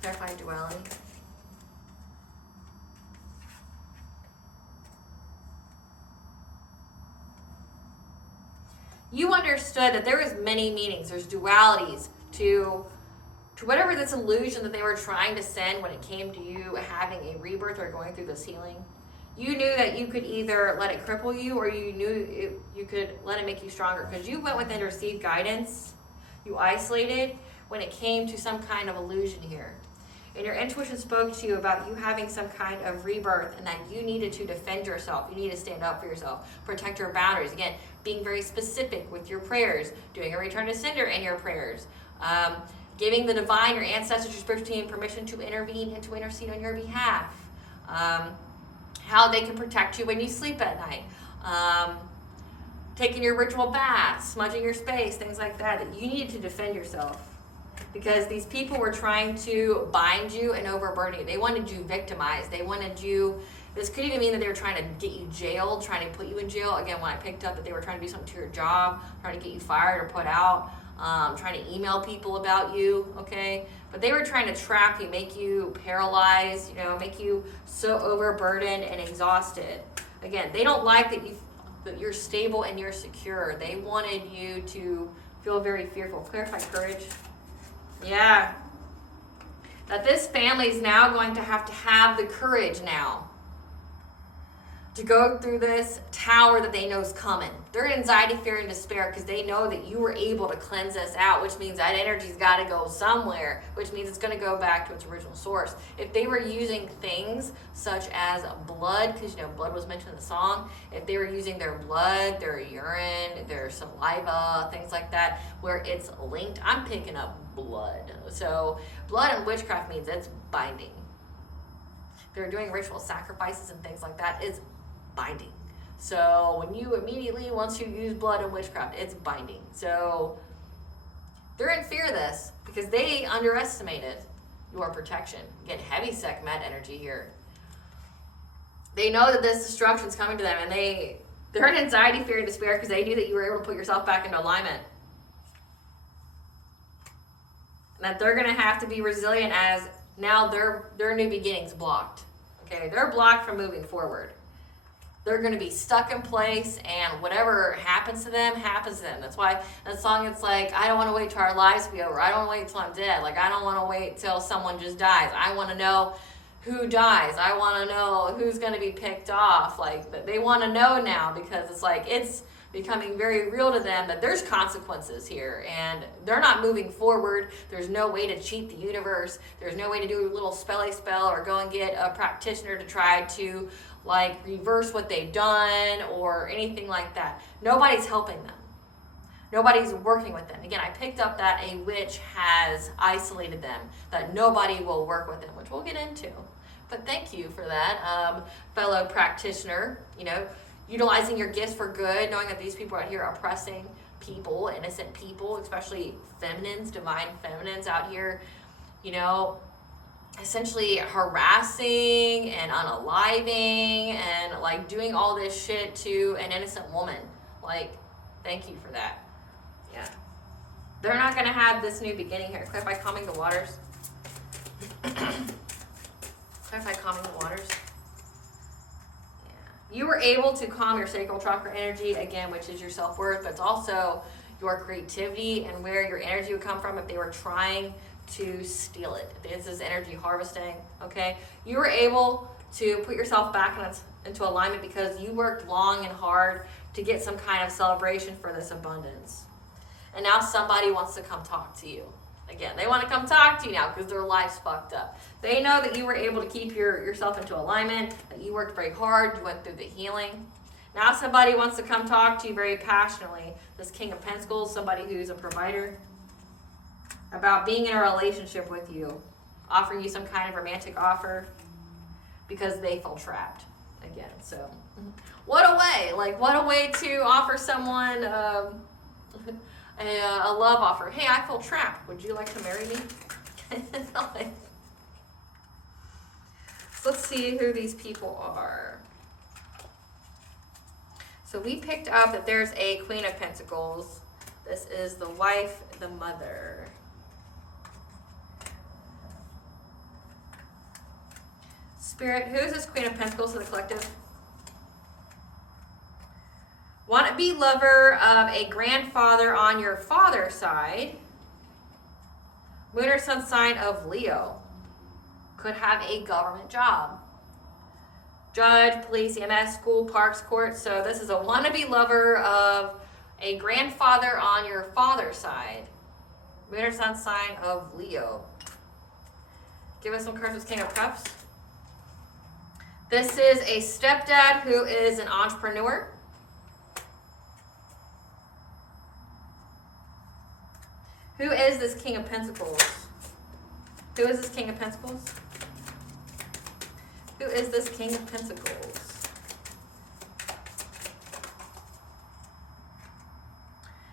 Clarify duality. You understood that there is many meanings. There's dualities to whatever this illusion that they were trying to send when it came to you having a rebirth or going through this healing. You knew that you could either let it cripple you, or you knew you could let it make you stronger, because you went within to receive guidance. You isolated when it came to some kind of illusion here. And your intuition spoke to you about you having some kind of rebirth, and that you needed to defend yourself. You need to stand up for yourself, protect your boundaries. Again, being very specific with your prayers, doing a return to sender in your prayers, giving the divine, your ancestors, your spiritual team permission to intervene and to intercede on your behalf. How they can protect you when you sleep at night. Taking your ritual baths, smudging your space, things like that. You needed to defend yourself, because these people were trying to bind you and overburden you. They wanted you victimized. They wanted you, this could even mean that they were trying to get you jailed, trying to put you in jail. Again, when I picked up that they were trying to do something to your job, trying to get you fired or put out, trying to email people about you, okay? But they were trying to trap you, make you paralyzed, make you so overburdened and exhausted. Again, they don't like that you're stable and you're secure. They wanted you to feel very fearful. Clarify courage. Yeah. That this family is now going to have the courage now to go through this tower that they know is coming. They're in anxiety, fear, and despair because they know that you were able to cleanse this out, which means that energy's got to go somewhere, which means it's going to go back to its original source. If they were using things such as blood, because you know blood was mentioned in the song, if they were using their blood, their urine, their saliva, things like that, where it's linked, I'm picking up blood. So blood and witchcraft means it's binding. If they're doing ritual sacrifices and things like that, it's binding. So when you immediately, once you use blood and witchcraft, it's binding. So they're in fear of this because they underestimated your protection. Again, heavy Sekhmet energy here. They know that this destruction is coming to them, and they're in anxiety, fear, and despair because they knew that you were able to put yourself back into alignment. And that they're going to have to be resilient as now their new beginnings blocked. Okay, they're blocked from moving forward. They're going to be stuck in place, and whatever happens to them, happens to them. That's why that song, it's like, I don't want to wait till our lives be over. I don't want to wait till I'm dead. Like, I don't want to wait till someone just dies. I want to know who dies. I want to know who's going to be picked off. Like, they want to know now because it's like, it's becoming very real to them that there's consequences here, and they're not moving forward. There's no way to cheat the universe. There's no way to do a little spelly spell or go and get a practitioner to try to like reverse what they've done or anything like that. Nobody's helping them. Nobody's working with them. Again, I picked up that a witch has isolated them, that nobody will work with them, which we'll get into. But thank you for that, fellow practitioner. You know, utilizing your gifts for good, knowing that these people out here are oppressing people, innocent people, especially feminines, divine feminines out here, you know, essentially harassing and unaliving and like doing all this shit to an innocent woman. Like, thank you for that. Yeah. They're not going to have this new beginning here. Clarify calming the waters. Clarify calming the waters. Yeah. You were able to calm your sacral chakra energy, again, which is your self-worth, but it's also your creativity and where your energy would come from if they were trying to steal it. This is energy harvesting, okay? You were able to put yourself back into alignment because you worked long and hard to get some kind of celebration for this abundance. And now somebody wants to come talk to you. Again, they want to come talk to you now because their life's fucked up. They know that you were able to keep yourself into alignment, that you worked very hard, you went through the healing. Now somebody wants to come talk to you very passionately. This King of Pentacles, somebody who's a provider, about being in a relationship with you, offering you some kind of romantic offer because they feel trapped again. So what a way to offer someone a love offer. Hey, I feel trapped. Would you like to marry me? So let's see who these people are. So we picked up that there's a Queen of Pentacles. This is the wife, the mother. Spirit, who is this Queen of Pentacles to the collective? Want-to-be lover of a grandfather on your father's side. Moon or sun sign of Leo. Could have a government job. Judge, police, EMS, school, parks, courts. So this is a want-to-be lover of a grandfather on your father's side. Moon or sun sign of Leo. Give us some cards with King of Cups. This is a stepdad who is an entrepreneur. Who is this King of Pentacles? Who is this King of Pentacles? Who is this King of Pentacles?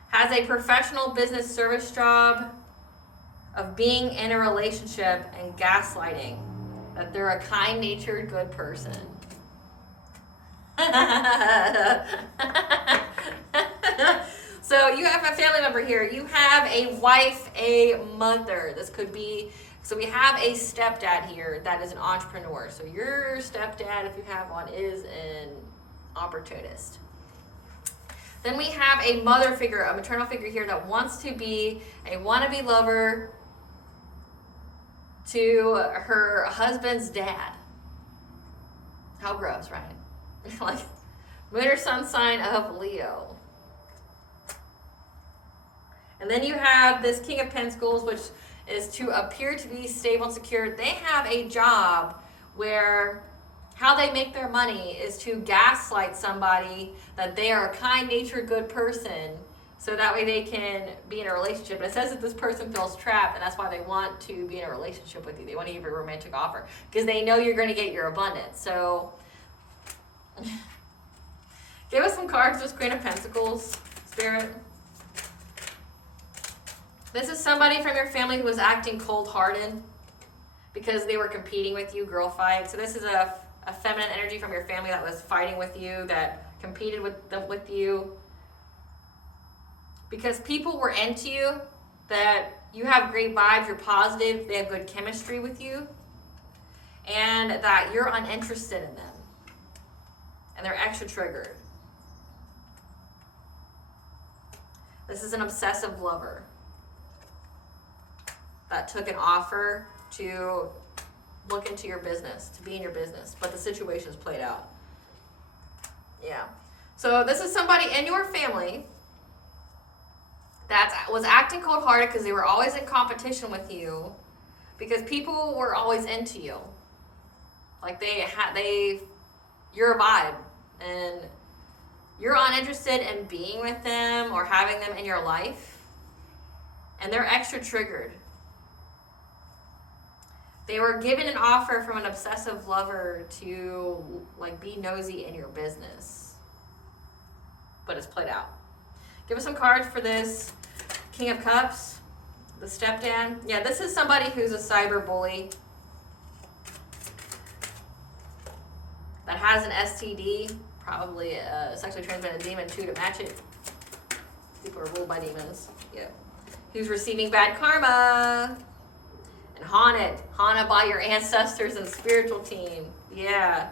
Has a professional business service job of being in a relationship and gaslighting. That they're a kind-natured, good person. So you have a family member here. You have a wife, a mother. This could be, so we have a stepdad here that is an entrepreneur. So your stepdad, if you have one, is an opportunist. Then we have a mother figure, a maternal figure here that wants to be a wannabe lover to her husband's dad. How gross, right? Like, moon or sun sign of Leo. And then you have this King of Pentacles, which is to appear to be stable and secure. They have a job where how they make their money is to gaslight somebody that they are a kind-natured, good person, so that way they can be in a relationship. And it says that this person feels trapped, and that's why they want to be in a relationship with you. They want to give you a romantic offer because they know you're going to get your abundance. So give us some cards, just Queen of Pentacles, Spirit. This is somebody from your family who was acting cold-hearted because they were competing with you, girl fight. So this is a feminine energy from your family that was fighting with you, that competed with you. Because people were into you, that you have great vibes, you're positive, they have good chemistry with you, and that you're uninterested in them. And they're extra triggered. This is an obsessive lover that took an offer to look into your business, to be in your business, but the situation's played out. Yeah. So this is somebody in your family that was acting cold-hearted because they were always in competition with you, because people were always into you. Like you're a vibe, and you're uninterested in being with them or having them in your life, and they're extra triggered. They were given an offer from an obsessive lover to like be nosy in your business, but it's played out. Give us some cards for this King of Cups, the stepdad. Yeah, this is somebody who's a cyber bully that has an STD, probably a sexually transmitted demon too to match it. People are ruled by demons. Yeah. Who's receiving bad karma. And haunted by your ancestors and spiritual team. Yeah.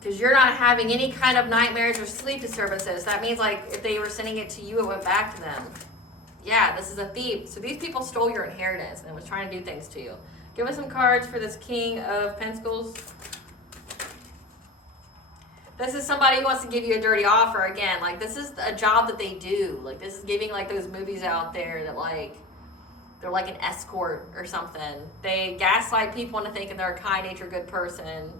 Because you're not having any kind of nightmares or sleep disturbances. That means like if they were sending it to you, it went back to them. Yeah, this is a thief. So these people stole your inheritance and was trying to do things to you. Give us some cards for this King of Pentacles. This is somebody who wants to give you a dirty offer again. Like, this is a job that they do. Like, this is giving, like, those movies out there that, like, they're like an escort or something. They gaslight people into thinking they're a kind-natured, good person.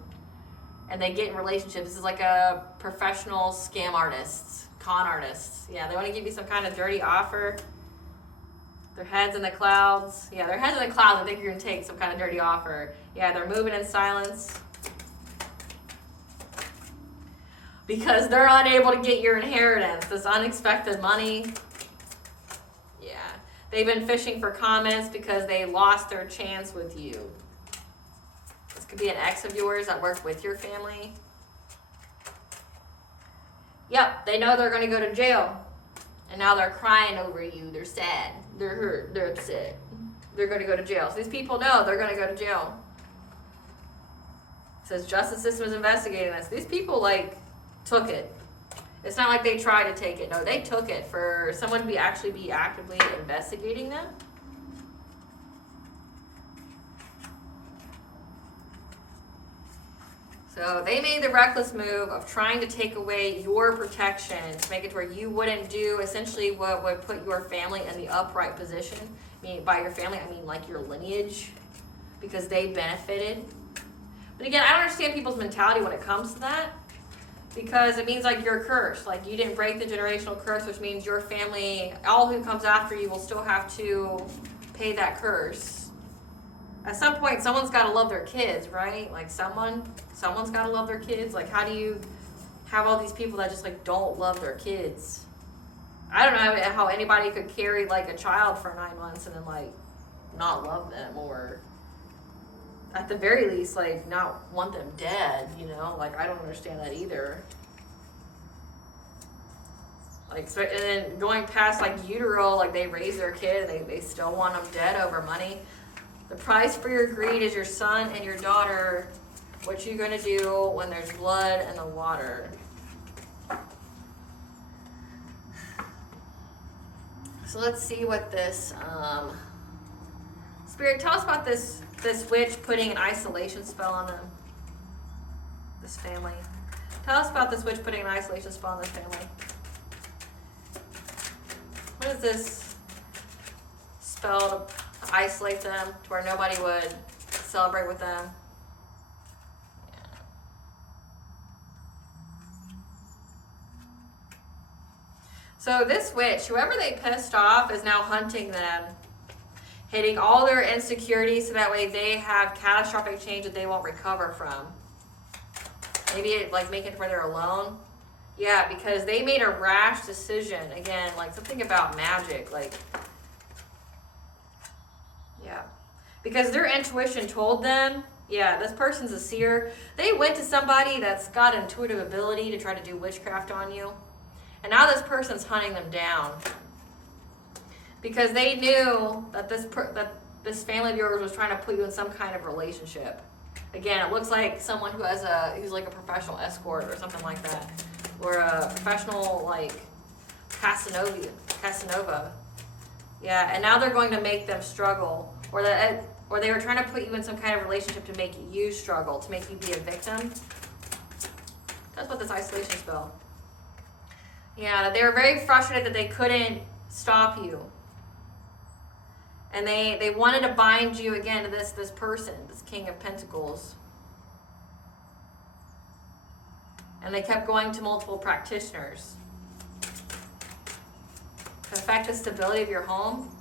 And they get in relationships. This is like a professional scam artists, con artists. Yeah, they want to give you some kind of dirty offer. Their head's in the clouds. Yeah, their head's in the clouds. I think you're going to take some kind of dirty offer. Yeah, they're moving in silence. Because they're unable to get your inheritance, this unexpected money. Yeah. They've been fishing for comments because they lost their chance with you. This could be an ex of yours that worked with your family. Yep, they know they're going to go to jail. And now they're crying over you. They're sad. They're hurt. They're upset. They're going to go to jail. So these people know they're going to go to jail. It says justice system is investigating this. These people, like, took it. It's not like they tried to take it. No, they took it for someone to be actively investigating them. So they made the reckless move of trying to take away your protection to make it to where you wouldn't do essentially what would put your family in the upright position. I mean, by your family, I mean like your lineage, because they benefited. But again, I don't understand people's mentality when it comes to that. Because it means like you're cursed. Like you didn't break the generational curse, which means your family, all who comes after you will still have to pay that curse. At some point, someone's got to love their kids, right? Like someone's got to love their kids. Like how do you have all these people that just like don't love their kids? I don't know how anybody could carry like a child for 9 months and then like not love them, or at the very least, like, not want them dead, you know? Like, I don't understand that either. Like, so, and then going past, like, utero, like, they raise their kid, and they still want them dead over money. The price for your greed is your son and your daughter. What you gonna do when there's blood in the water? So let's see what this Spirit, tell us about this witch putting an isolation spell on them. This family. Tell us about this witch putting an isolation spell on this family. What is this spell to isolate them to where nobody would celebrate with them? Yeah. So this witch, whoever they pissed off, is now hunting them, hitting all their insecurities so that way they have catastrophic change that they won't recover from. Maybe it, like making it where they're alone. Yeah, because they made a rash decision. Again, like something about magic. Like, yeah. Because their intuition told them, yeah, this person's a seer. They went to somebody that's got intuitive ability to try to do witchcraft on you. And now this person's hunting them down. Because they knew that this family of yours was trying to put you in some kind of relationship. Again, it looks like someone who's like a professional escort or something like that, or a professional like Casanova. Yeah, and now they're going to make them struggle, or they were trying to put you in some kind of relationship to make you struggle, to make you be a victim. That's what this isolation spell. Yeah, they were very frustrated that they couldn't stop you. And they wanted to bind you again to this person, this King of Pentacles. And they kept going to multiple practitioners to affect the stability of your home.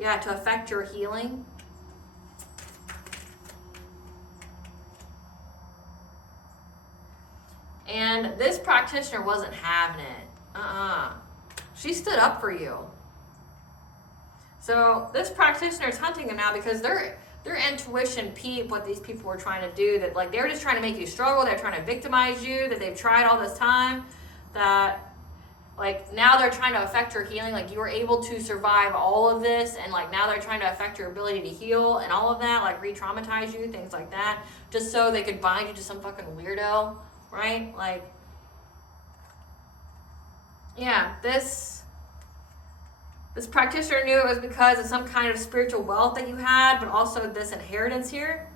Yeah, to affect your healing. And this practitioner wasn't having it. She stood up for you. So this practitioner is hunting them now because their intuition peeped what these people were trying to do. That like they were just trying to make you struggle. They're trying to victimize you. That they've tried all this time. That like now they're trying to affect your healing. Like you were able to survive all of this, and like now they're trying to affect your ability to heal and all of that. Like re-traumatize you, things like that, just so they could bind you to some fucking weirdo, right? Like, yeah, This practitioner knew it was because of some kind of spiritual wealth that you had, but also this inheritance here.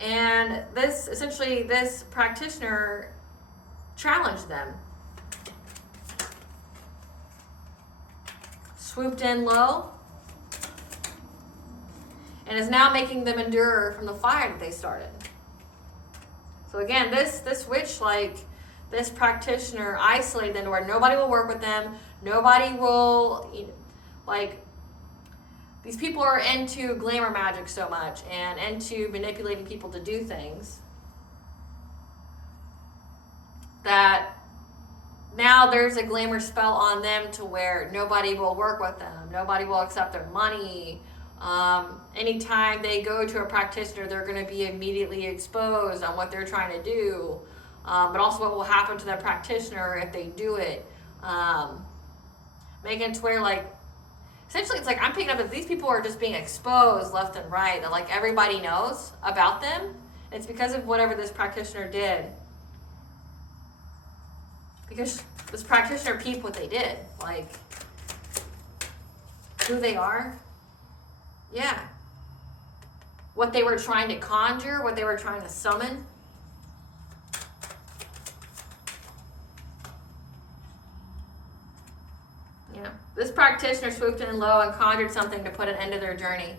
And this practitioner challenged them. Swooped in low. And is now making them endure from the fire that they started. So again, this witch, like, this practitioner isolated them to where nobody will work with them. Nobody will, like, these people are into glamour magic so much and into manipulating people to do things that now there's a glamour spell on them to where nobody will work with them. Nobody will accept their money. Anytime they go to a practitioner, they're going to be immediately exposed on what they're trying to do. But also what will happen to the practitioner if they do it. Making it to where, like, essentially it's like I'm picking up that these people are just being exposed left and right. That, like, everybody knows about them. It's because of whatever this practitioner did. Because this practitioner peeped what they did. Like, who they are. Yeah. What they were trying to conjure, what they were trying to summon. Yeah. This practitioner swooped in low and conjured something to put an end to their journey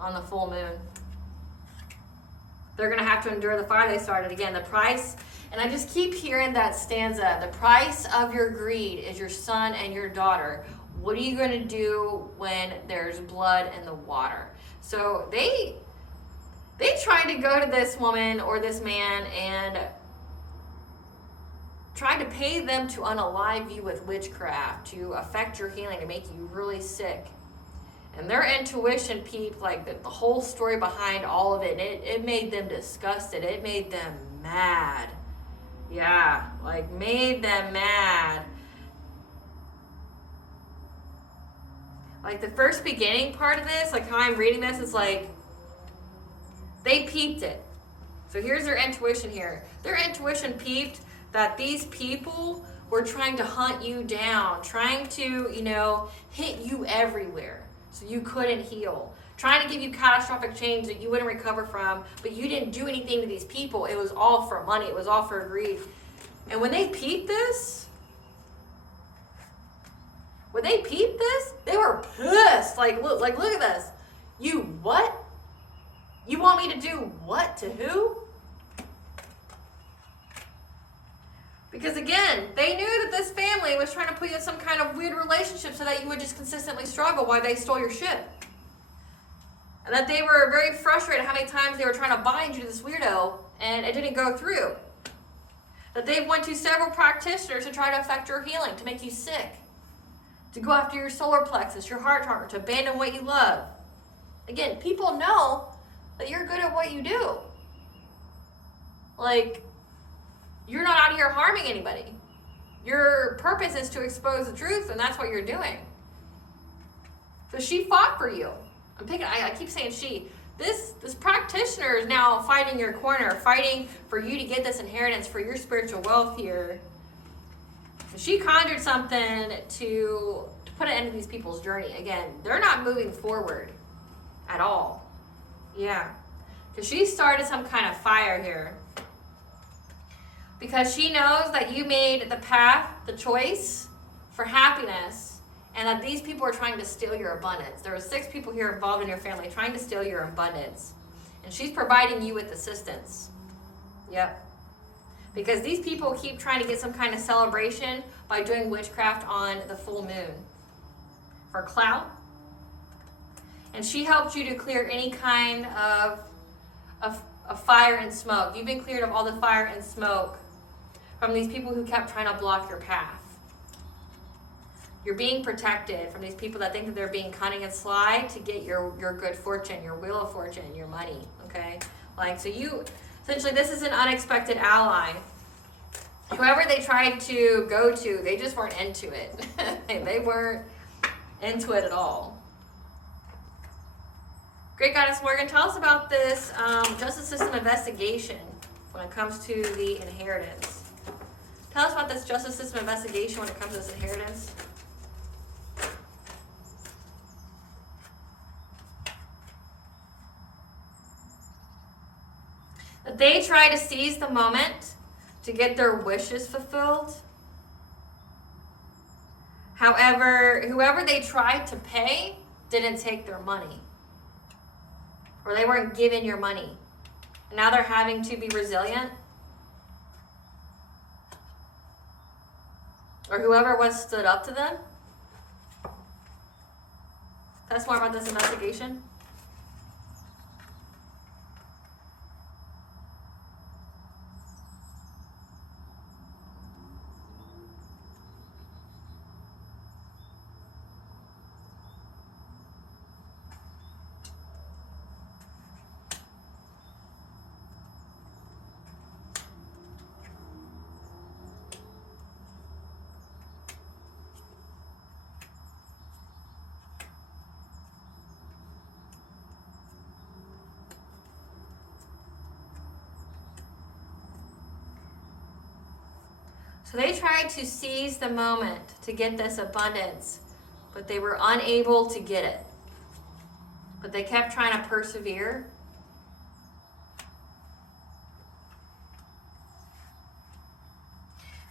on the full moon. They're going to have to endure the fire they started. Again, the price, and I just keep hearing that stanza, the price of your greed is your son and your daughter. What are you going to do when there's blood in the water? So they tried to go to this woman or this man and tried to pay them to unalive you with witchcraft, to affect your healing, to make you really sick. And their intuition peeped, like, the whole story behind all of it. And it made them disgusted. It made them mad. Yeah, like, made them mad. Like, the first beginning part of this, like how I'm reading this, it's like, they peeped it. So here's their intuition here. Their intuition peeped that these people were trying to hunt you down, trying to, hit you everywhere. so you couldn't heal. Trying to give you catastrophic change that you wouldn't recover from, but you didn't do anything to these people. It was all for money. It was all for greed. And when they peeped this, they were pissed. Like, look at this. You what? You want me to do what to who? Because again, they knew that this family was trying to put you in some kind of weird relationship so that you would just consistently struggle while they stole your shit. And that they were very frustrated how many times they were trying to bind you to this weirdo and it didn't go through. That they went to several practitioners to try to affect your healing, to make you sick, to go after your solar plexus, your heart chakra, to abandon what you love. Again, people know that you're good at what you do. Like, you're not out here harming anybody. Your purpose is to expose the truth, and that's what you're doing. So she fought for you. I keep saying she. This practitioner is now fighting your corner, fighting for you to get this inheritance, for your spiritual wealth here. She conjured something to put an end to these people's journey. Again, they're not moving forward at all. Yeah. Because she started some kind of fire here. Because she knows that you made the path, the choice for happiness, and that these people are trying to steal your abundance. There are 6 people here involved in your family trying to steal your abundance. And she's providing you with assistance. Yep. Because these people keep trying to get some kind of celebration by doing witchcraft on the full moon. For clout. And she helped you to clear any kind of fire and smoke. You've been cleared of all the fire and smoke from these people who kept trying to block your path. You're being protected from these people that think that they're being cunning and sly to get your good fortune, your wheel of fortune, your money, okay? Like, so you, essentially this is an unexpected ally. Whoever they tried to go to, they just weren't into it. They weren't into it at all. Great Goddess Morgan, tell us about this justice system investigation when it comes to the inheritance. Tell us about this justice system investigation when it comes to this inheritance. That they try to seize the moment to get their wishes fulfilled. However, whoever they tried to pay didn't take their money. Or they weren't given your money. And now they're having to be resilient. Or whoever was stood up to them. Tell us more about this investigation. So they tried to seize the moment to get this abundance, but they were unable to get it. But they kept trying to persevere.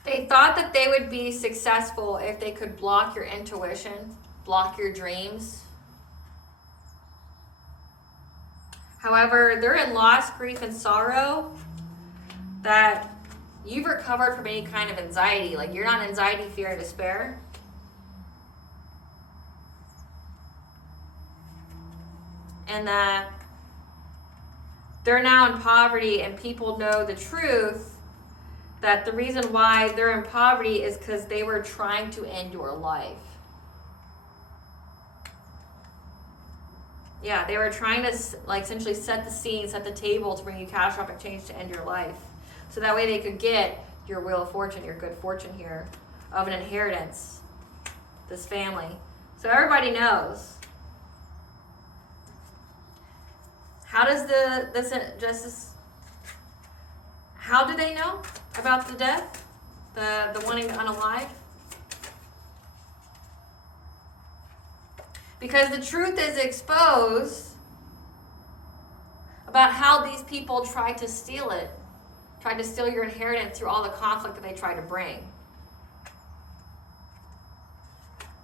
They thought that they would be successful if they could block your intuition, block your dreams. However, they're in loss, grief, and sorrow that you've recovered from any kind of anxiety. Like, you're not anxiety, fear, and despair. And that they're now in poverty, and people know the truth that the reason why they're in poverty is because they were trying to end your life. Yeah, they were trying to, like, essentially set the scene, set the table to bring you catastrophic change to end your life. So that way they could get your wheel of fortune, your good fortune here, of an inheritance, this family. So everybody knows. How does this justice, how do they know about the death? The wanting to unalive? Because the truth is exposed about how these people tried to steal it. Tried to steal your inheritance through all the conflict that they tried to bring.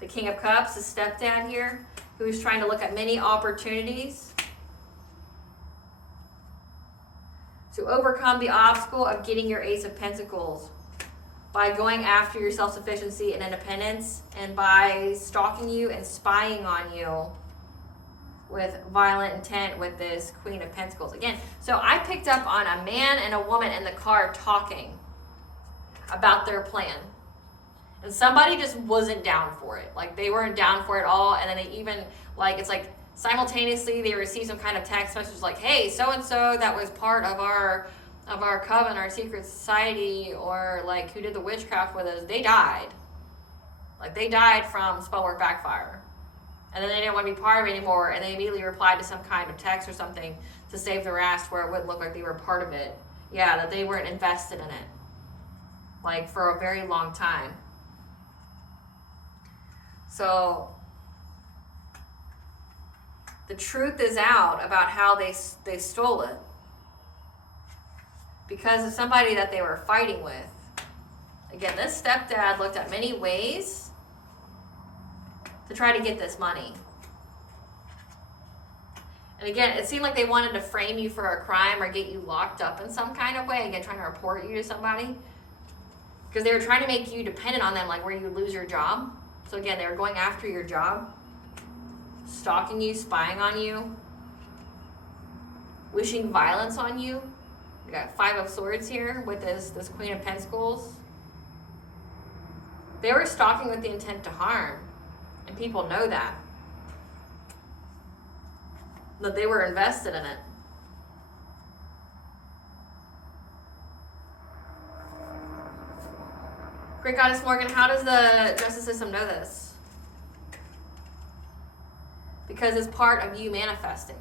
The King of Cups, the stepdad here, who is trying to look at many opportunities to overcome the obstacle of getting your Ace of Pentacles by going after your self-sufficiency and independence, and by stalking you and spying on you with violent intent with this Queen of Pentacles. Again, so I picked up on a man and a woman in the car talking about their plan. And somebody just wasn't down for it. Like, they weren't down for it at all. And then they even, like, it's like simultaneously they receive some kind of text message like, hey, so-and-so that was part of our coven, our secret society, or like who did the witchcraft with us, they died. Like, they died from spell work backfire. And then they didn't want to be part of it anymore, and they immediately replied to some kind of text or something to save their ass where it wouldn't look like they were part of it. Yeah, that they weren't invested in it. Like, for a very long time. So, the truth is out about how they stole it. Because of somebody that they were fighting with. Again, this stepdad looked at many ways to try to get this money. And again, it seemed like they wanted to frame you for a crime or get you locked up in some kind of way. Again, trying to report you to somebody. Because they were trying to make you dependent on them, like where you lose your job. So again, they were going after your job. Stalking you, spying on you. Wishing violence on you. We got 5 of Swords here with this Queen of Pentacles. They were stalking with the intent to harm. And people know that. That they were invested in it. Great Goddess Morgan, how does the justice system know this? Because it's part of you manifesting.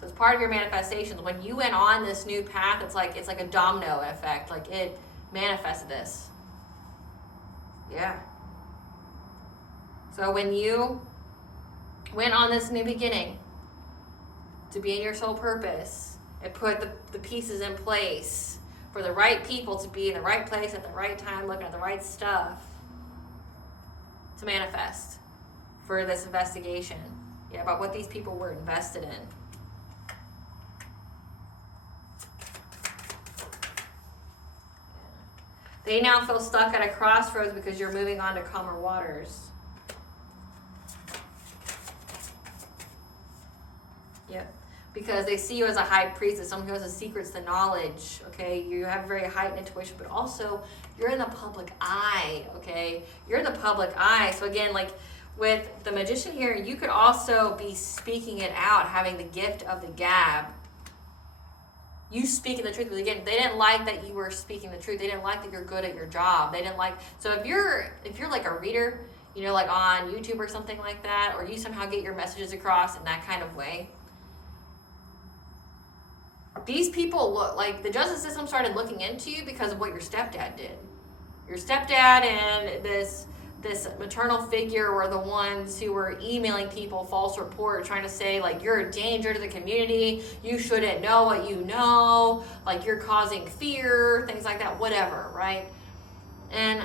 So it's part of your manifestations. When you went on this new path, it's like a domino effect. Like, it manifested this. Yeah. So when you went on this new beginning to be in your soul purpose, it put the pieces in place for the right people to be in the right place at the right time, looking at the right stuff to manifest for this investigation. Yeah, about what these people were invested in. They now feel stuck at a crossroads because you're moving on to calmer waters. Yep. Because they see you as a high priestess, someone who has the secrets, the knowledge, okay? You have very heightened intuition, but also you're in the public eye, okay? You're in the public eye. So again, like with the magician here, you could also be speaking it out, having the gift of the gab. You speaking the truth, but again, they didn't like that you were speaking the truth. They didn't like that you're good at your job. They didn't like, so if you're like a reader, you know, like on YouTube or something like that, or you somehow get your messages across in that kind of way, these people look like the justice system started looking into you because of what your stepdad did. Your stepdad and this maternal figure were the ones who were emailing people false reports, trying to say like you're a danger to the community, you shouldn't know what you know, like you're causing fear, things like that, whatever, right? And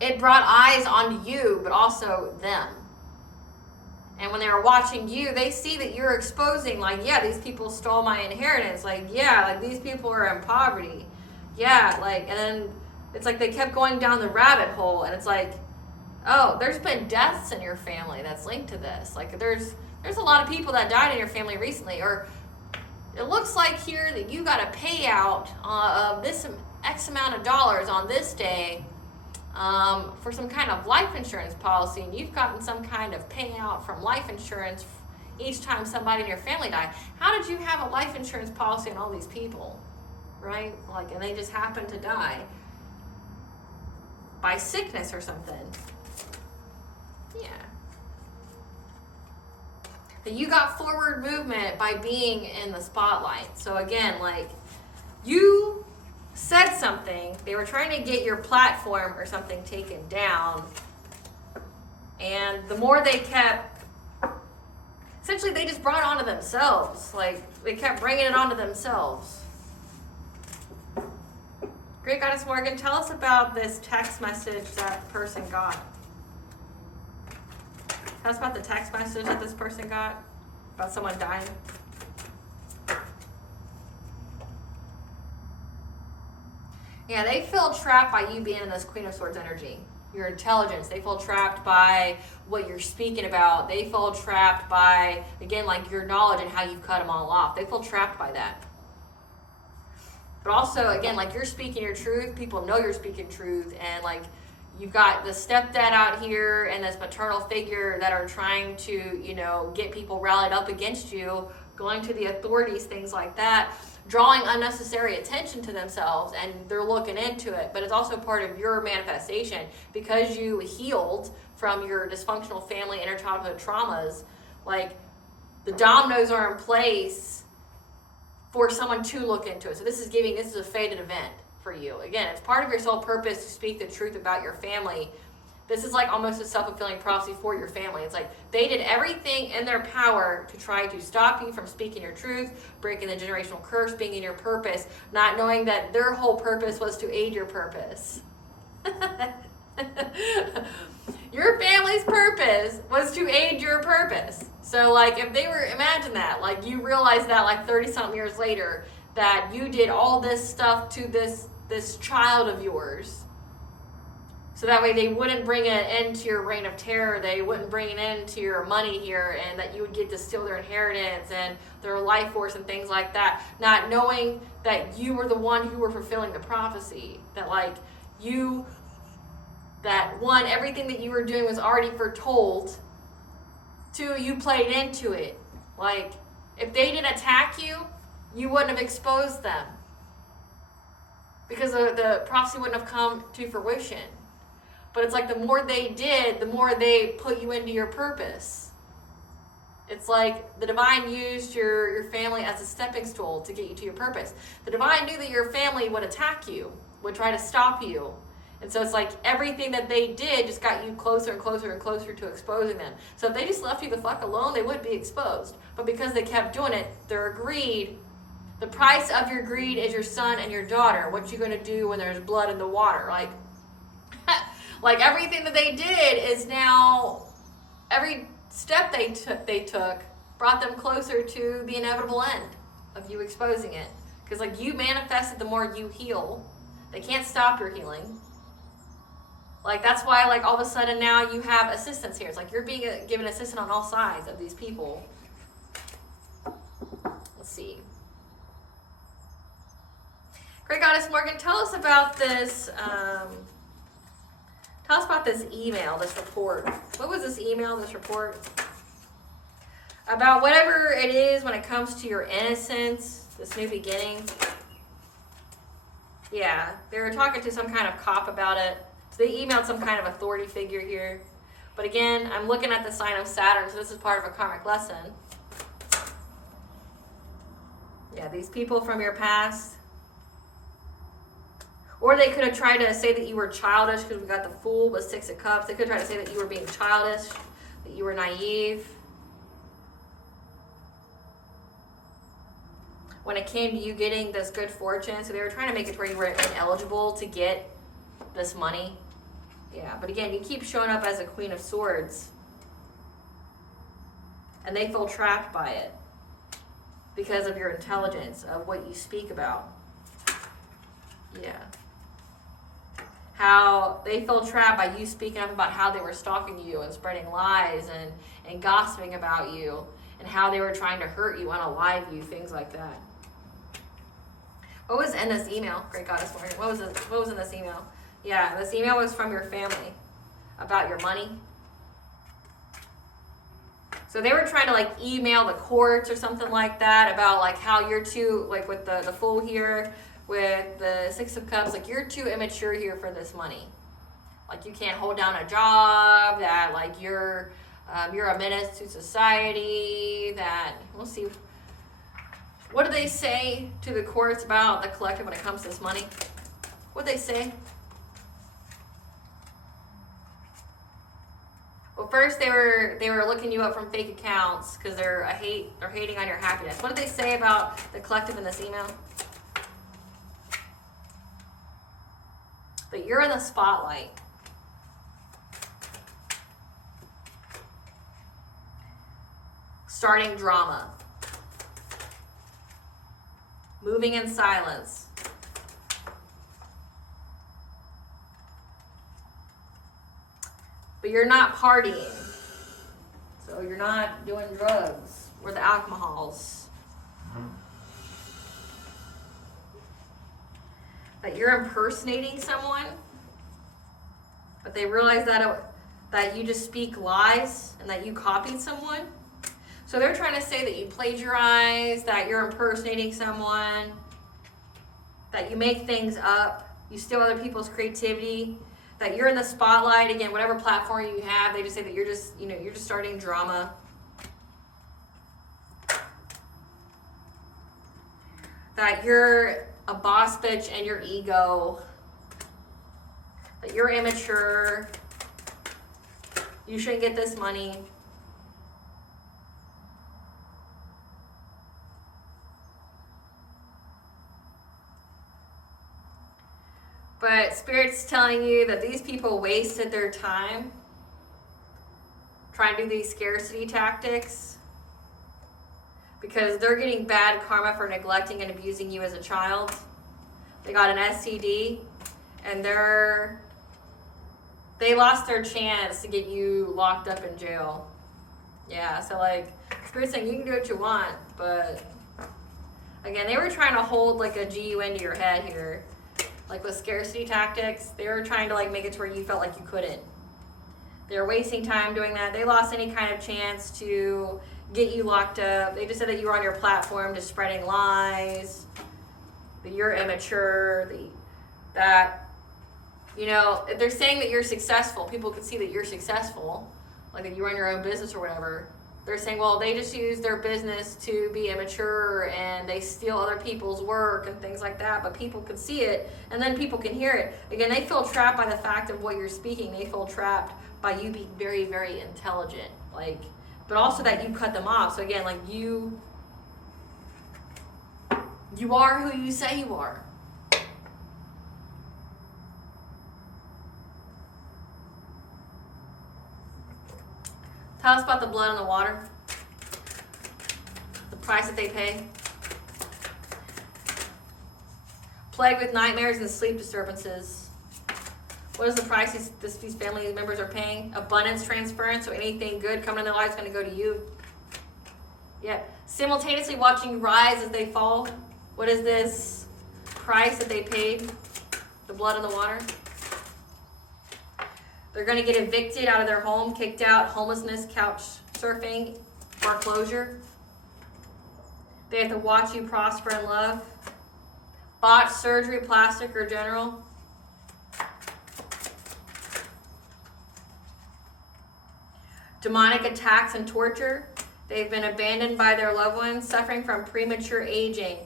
it brought eyes onto you, but also them. And when they were watching you, they see that you're exposing, like, yeah, these people stole my inheritance. Like, yeah, like, these people are in poverty. Yeah, like, and then it's like they kept going down the rabbit hole. And it's like, oh, there's been deaths in your family that's linked to this. Like, there's a lot of people that died in your family recently. Or it looks like here that you got a payout of this X amount of dollars on this day. For some kind of life insurance policy, and you've gotten some kind of payout from life insurance each time somebody in your family died. How did you have a life insurance policy on all these people, right? Like, and they just happened to die by sickness or something. Yeah. But you got forward movement by being in the spotlight. So again, like, you said something, they were trying to get your platform or something taken down, And the more they kept, essentially they just brought it onto themselves. Like, they kept bringing it onto themselves. Great Goddess Morgan, tell us about this text message that the person got. Tell us about the text message that this person got about someone dying. Yeah, they feel trapped by you being in this Queen of Swords energy. Your intelligence. They feel trapped by what you're speaking about. They feel trapped by, again, like your knowledge and how you've cut them all off. They feel trapped by that. But also, again, like you're speaking your truth. People know you're speaking truth. And like you've got the stepdad out here and this maternal figure that are trying to, you know, get people rallied up against you, going to the authorities, things like that, drawing unnecessary attention to themselves, and they're looking into it. But it's also part of your manifestation because you healed from your dysfunctional family inner childhood traumas. Like the dominoes are in place for someone to look into it. So this is a fated event for you. Again, it's part of your soul purpose to speak the truth about your family. This is like almost a self-fulfilling prophecy for your family. It's like they did everything in their power to try to stop you from speaking your truth, breaking the generational curse, being in your purpose, not knowing that their whole purpose was to aid your purpose. Your family's purpose was to aid your purpose. So like if they were, imagine that, like you realize that like 30-something years later that you did all this stuff to this child of yours. So that way they wouldn't bring an end to your reign of terror. They wouldn't bring an end to your money here, and that you would get to steal their inheritance and their life force and things like that. Not knowing that you were the one who were fulfilling the prophecy. That like that one, everything that you were doing was already foretold. Two, you played into it. Like if they didn't attack you, you wouldn't have exposed them. Because the prophecy wouldn't have come to fruition. But it's like the more they did, the more they put you into your purpose. It's like the divine used your family as a stepping stool to get you to your purpose. The divine knew that your family would attack you, would try to stop you. And so it's like everything that they did just got you closer and closer and closer to exposing them. So if they just left you the fuck alone, they wouldn't be exposed. But because they kept doing it, their greed, the price of your greed is your son and your daughter. What you gonna do when there's blood in the water? Like everything that they did is now, every step they took brought them closer to the inevitable end of you exposing it. Because like you manifested, the more you heal, they can't stop your healing. Like that's why like all of a sudden now you have assistance here. It's like you're being given assistance on all sides of these people. Let's see. Great Goddess Morgan, tell us about this. Tell us about this email, this report. What was this email, this report? About whatever it is when it comes to your innocence, this new beginning. Yeah, they were talking to some kind of cop about it. So they emailed some kind of authority figure here. But again, I'm looking at the sign of Saturn, so this is part of a karmic lesson. Yeah, these people from your past. Or they could have tried to say that you were childish because we got the Fool with 6 of Cups. They could have tried to say that you were being childish, that you were naive. When it came to you getting this good fortune, so they were trying to make it to where you were ineligible to get this money. Yeah, but again, you keep showing up as a Queen of Swords. And they feel trapped by it because of your intelligence, of what you speak about. Yeah. How they felt trapped by you speaking up about how they were stalking you and spreading lies and gossiping about you, and how they were trying to hurt you, unalive you, things like that. What was in this email, Great Goddess Morgan? What was in this email? Yeah, this email was from your family about your money. So they were trying to like email the courts or something like that about like how you're too, like with the Fool here, with the 6 of Cups, like you're too immature here for this money. Like you can't hold down a job, that like you're a menace to society, that, we'll see. What do they say to the courts about the collective when it comes to this money? What do they say? Well, first they were looking you up from fake accounts because they're hating on your happiness. What did they say about the collective in this email? But you're in the spotlight. Starting drama. Moving in silence. But you're not partying. So you're not doing drugs or the alcohols. That you're impersonating someone. But they realize that you just speak lies and that you copied someone. So they're trying to say that you plagiarize, that you're impersonating someone, that you make things up, you steal other people's creativity, that you're in the spotlight. Again, whatever platform you have, they just say that you're just starting drama. That you're a boss bitch and your ego. That you're immature. You shouldn't get this money. But Spirit's telling you that these people wasted their time trying to do these scarcity tactics because they're getting bad karma for neglecting and abusing you as a child. They got an STD and they lost their chance to get you locked up in jail. Yeah, so like Spirit's saying you can do what you want, but again, they were trying to hold like a GUN to your head here. Like with scarcity tactics, they were trying to like make it to where you felt like you couldn't. They were wasting time doing that. They lost any kind of chance to get you locked up. They just said that you were on your platform just spreading lies, that you're immature, that, you know, if they're saying that you're successful, people can see that you're successful, like that you run your own business or whatever. They're saying, well, they just use their business to be immature and they steal other people's work and things like that, but people can see it and then people can hear it. Again, they feel trapped by the fact of what you're speaking. They feel trapped by you being very, very intelligent, like, but also that you cut them off. So again, like you are who you say you are. Tell us about the blood and the water. The price that they pay. Plagued with nightmares and sleep disturbances. What is the price these family members are paying? Abundance transference, so anything good coming in their life is going to go to you. Yep. Simultaneously watching you rise as they fall. What is this price that they paid? The blood and the water. They're going to get evicted out of their home, kicked out, homelessness, couch surfing, foreclosure. They have to watch you prosper in love. Botched surgery, plastic or general. Demonic attacks and torture. They've been abandoned by their loved ones, suffering from premature aging.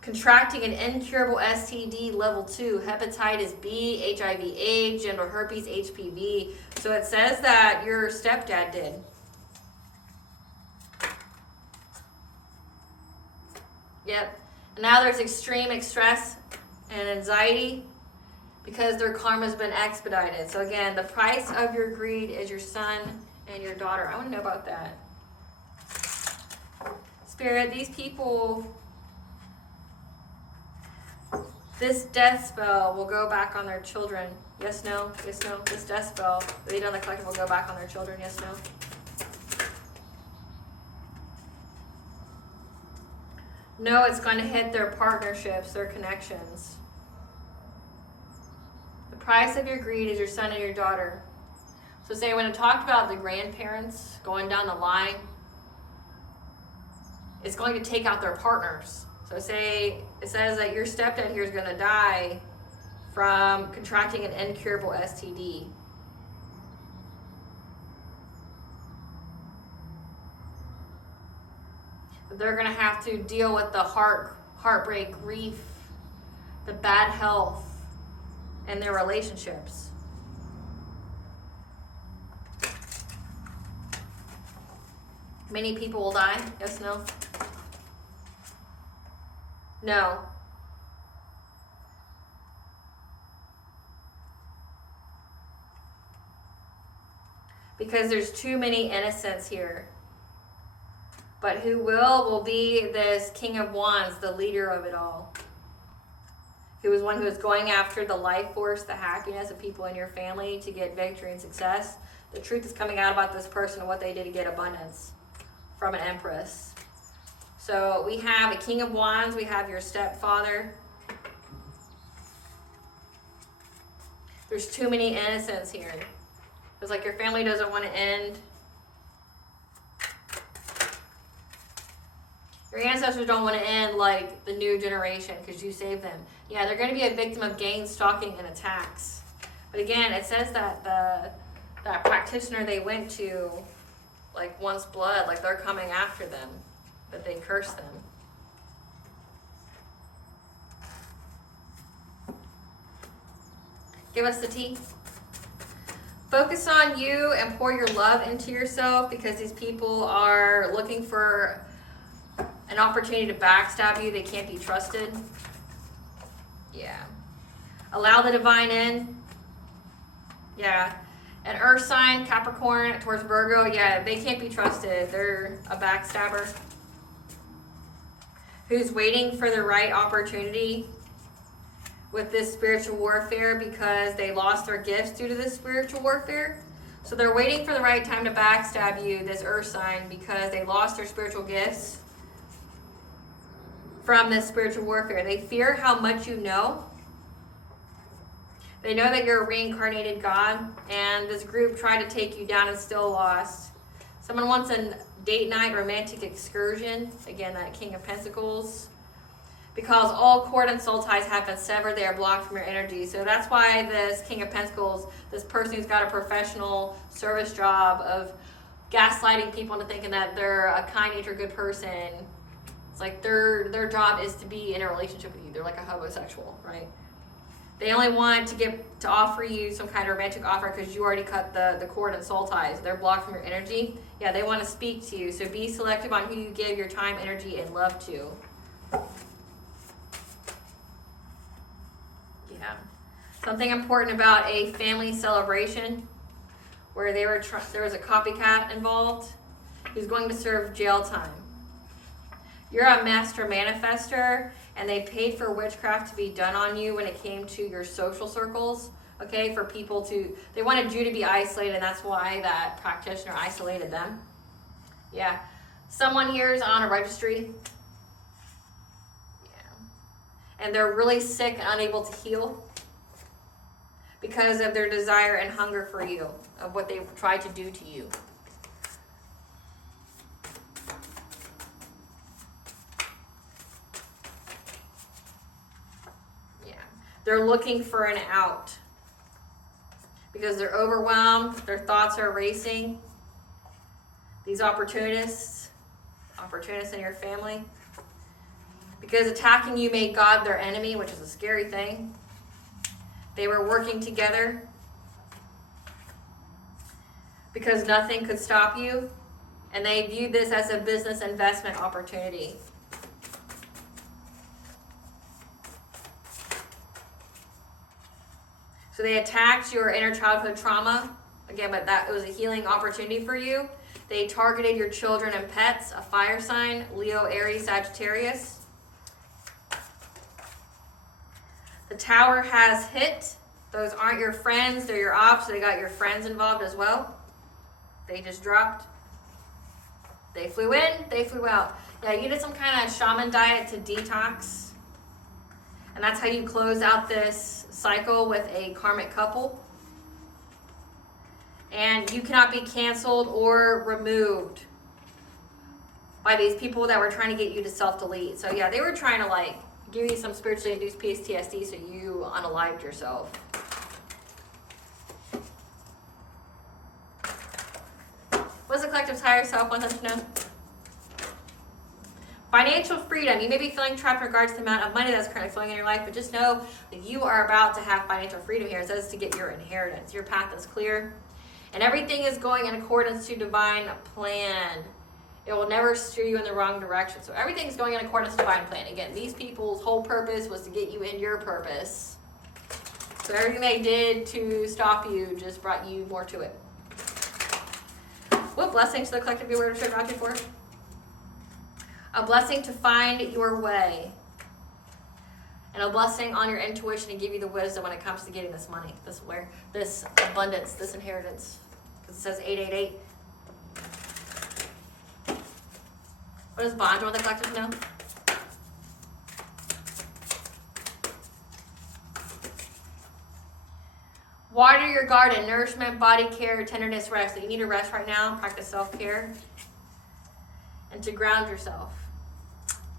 Contracting an incurable STD level 2, hepatitis B, HIV/AIDS, genital herpes, HPV. So it says that your stepdad did. Yep. And now there's extreme stress and anxiety because their karma's been expedited. So again, the price of your greed is your son and your daughter. I want to know about that. Spirit, these people... This death spell will go back on their children. Yes, no? Yes, no? This death spell that they done the collective will go back on their children. Yes, no? No, it's going to hit their partnerships, their connections. The price of your greed is your son and your daughter. So say when it talked about the grandparents going down the line, it's going to take out their partners. So say it says that your stepdad here is going to die from contracting an incurable STD. They're going to have to deal with the heartbreak, grief, the bad health, and their relationships. Many people will die. Yes, no? No. Because there's too many innocents here. But who will be this King of Wands, the leader of it all. Who is one who is going after the life force, the happiness of people in your family to get victory and success. The truth is coming out about this person and what they did to get abundance from an Empress. So we have a King of Wands. We have your stepfather. There's too many innocents here. It's like your family doesn't want to end. Your ancestors don't want to end like the new generation because you saved them. Yeah, they're going to be a victim of gang stalking and attacks. But again, it says that that practitioner they went to, like once blood, like they're coming after them, that they curse them. Give us the tea. Focus on you and pour your love into yourself because these people are looking for an opportunity to backstab you. They can't be trusted. Yeah. Allow the divine in. Yeah. An earth sign, Capricorn towards Virgo. Yeah, they can't be trusted. They're a backstabber. Who's waiting for the right opportunity with this spiritual warfare because they lost their gifts due to this spiritual warfare. So they're waiting for the right time to backstab you, this earth sign, because they lost their spiritual gifts from this spiritual warfare. They fear how much you know. They know that you're a reincarnated God, and this group tried to take you down and still lost. Someone wants a date night romantic excursion. Again, that King of Pentacles. Because all cord and soul ties have been severed, they are blocked from your energy. So that's why this King of Pentacles, this person who's got a professional service job of gaslighting people into thinking that they're a kind-natured, good person. It's like their job is to be in a relationship with you. They're like a homosexual, right? They only want to offer you some kind of romantic offer because you already cut the cord and soul ties. They're blocked from your energy. Yeah, they want to speak to you. So be selective on who you give your time, energy, and love to. Yeah. Something important about a family celebration where there was a copycat involved who's going to serve jail time. You're a master manifester, and they paid for witchcraft to be done on you when it came to your social circles, okay, for people they wanted you to be isolated, and that's why that practitioner isolated them. Yeah. Someone here is on a registry. Yeah. And they're really sick and unable to heal because of their desire and hunger for you, of what they've tried to do to you. They're looking for an out because they're overwhelmed. Their thoughts are racing. These opportunists in your family, because attacking you made God their enemy, which is a scary thing. They were working together because nothing could stop you, and they viewed this as a business investment opportunity. So they attacked your inner childhood trauma. Again, but that was a healing opportunity for you. They targeted your children and pets, a fire sign, Leo, Aries, Sagittarius. The tower has hit. Those aren't your friends, they're your ops. So they got your friends involved as well. They just dropped. They flew in, they flew out. Yeah, you did some kind of shaman diet to detox. And that's how you close out this cycle with a karmic couple. And you cannot be canceled or removed by these people that were trying to get you to self-delete. So yeah, they were trying to give you some spiritually induced PTSD so you unalived yourself. What's the collective's higher self want us to know? Financial freedom. You may be feeling trapped in regards to the amount of money that's currently flowing in your life, but just know that you are about to have financial freedom here. It says to get your inheritance. Your path is clear, and everything is going in accordance to divine plan. It will never steer you in the wrong direction. So everything's going in accordance to divine plan. Again, these people's whole purpose was to get you in your purpose. So everything they did to stop you just brought you more to it. What blessing to the collective you were to for? A blessing to find your way. And a blessing on your intuition to give you the wisdom when it comes to getting this money, this abundance, this inheritance. Because it says 888. What does Bond want the collective to know? Water your garden, nourishment, body care, tenderness, rest. So you need to rest right now, practice self-care, and to ground yourself.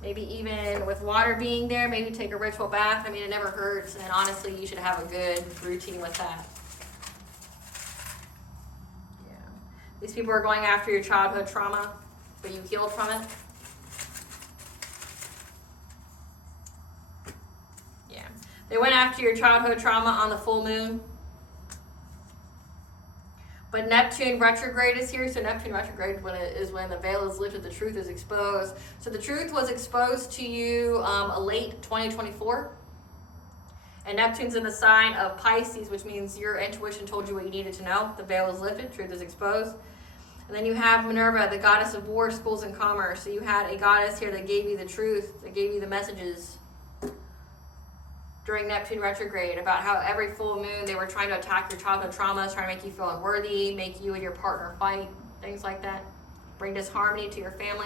Maybe even with water being there, maybe take a ritual bath. I mean, it never hurts, and honestly, you should have a good routine with that. Yeah. These people are going after your childhood trauma, but you healed from it. Yeah. They went after your childhood trauma on the full moon. But Neptune retrograde is here. So Neptune retrograde is when the veil is lifted, the truth is exposed. So the truth was exposed to you late 2024. And Neptune's in the sign of Pisces, which means your intuition told you what you needed to know. The veil is lifted, truth is exposed. And then you have Minerva, the goddess of war, schools, and commerce. So you had a goddess here that gave you the truth, that gave you the messages during Neptune retrograde about how every full moon they were trying to attack your childhood traumas, trying to make you feel unworthy, make you and your partner fight, things like that. Bring disharmony to your family.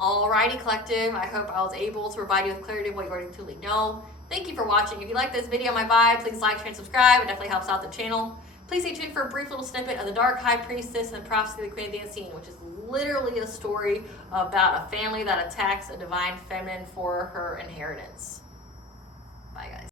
Alrighty, collective. I hope I was able to provide you with clarity of what you already truly know. Thank you for watching. If you like this video, my vibe, please like, share, and subscribe. It definitely helps out the channel. Please stay tuned for a brief little snippet of the Dark High Priestess and the Prophecy of the Queen of the Unseen, which is literally a story about a family that attacks a divine feminine for her inheritance. Bye, guys.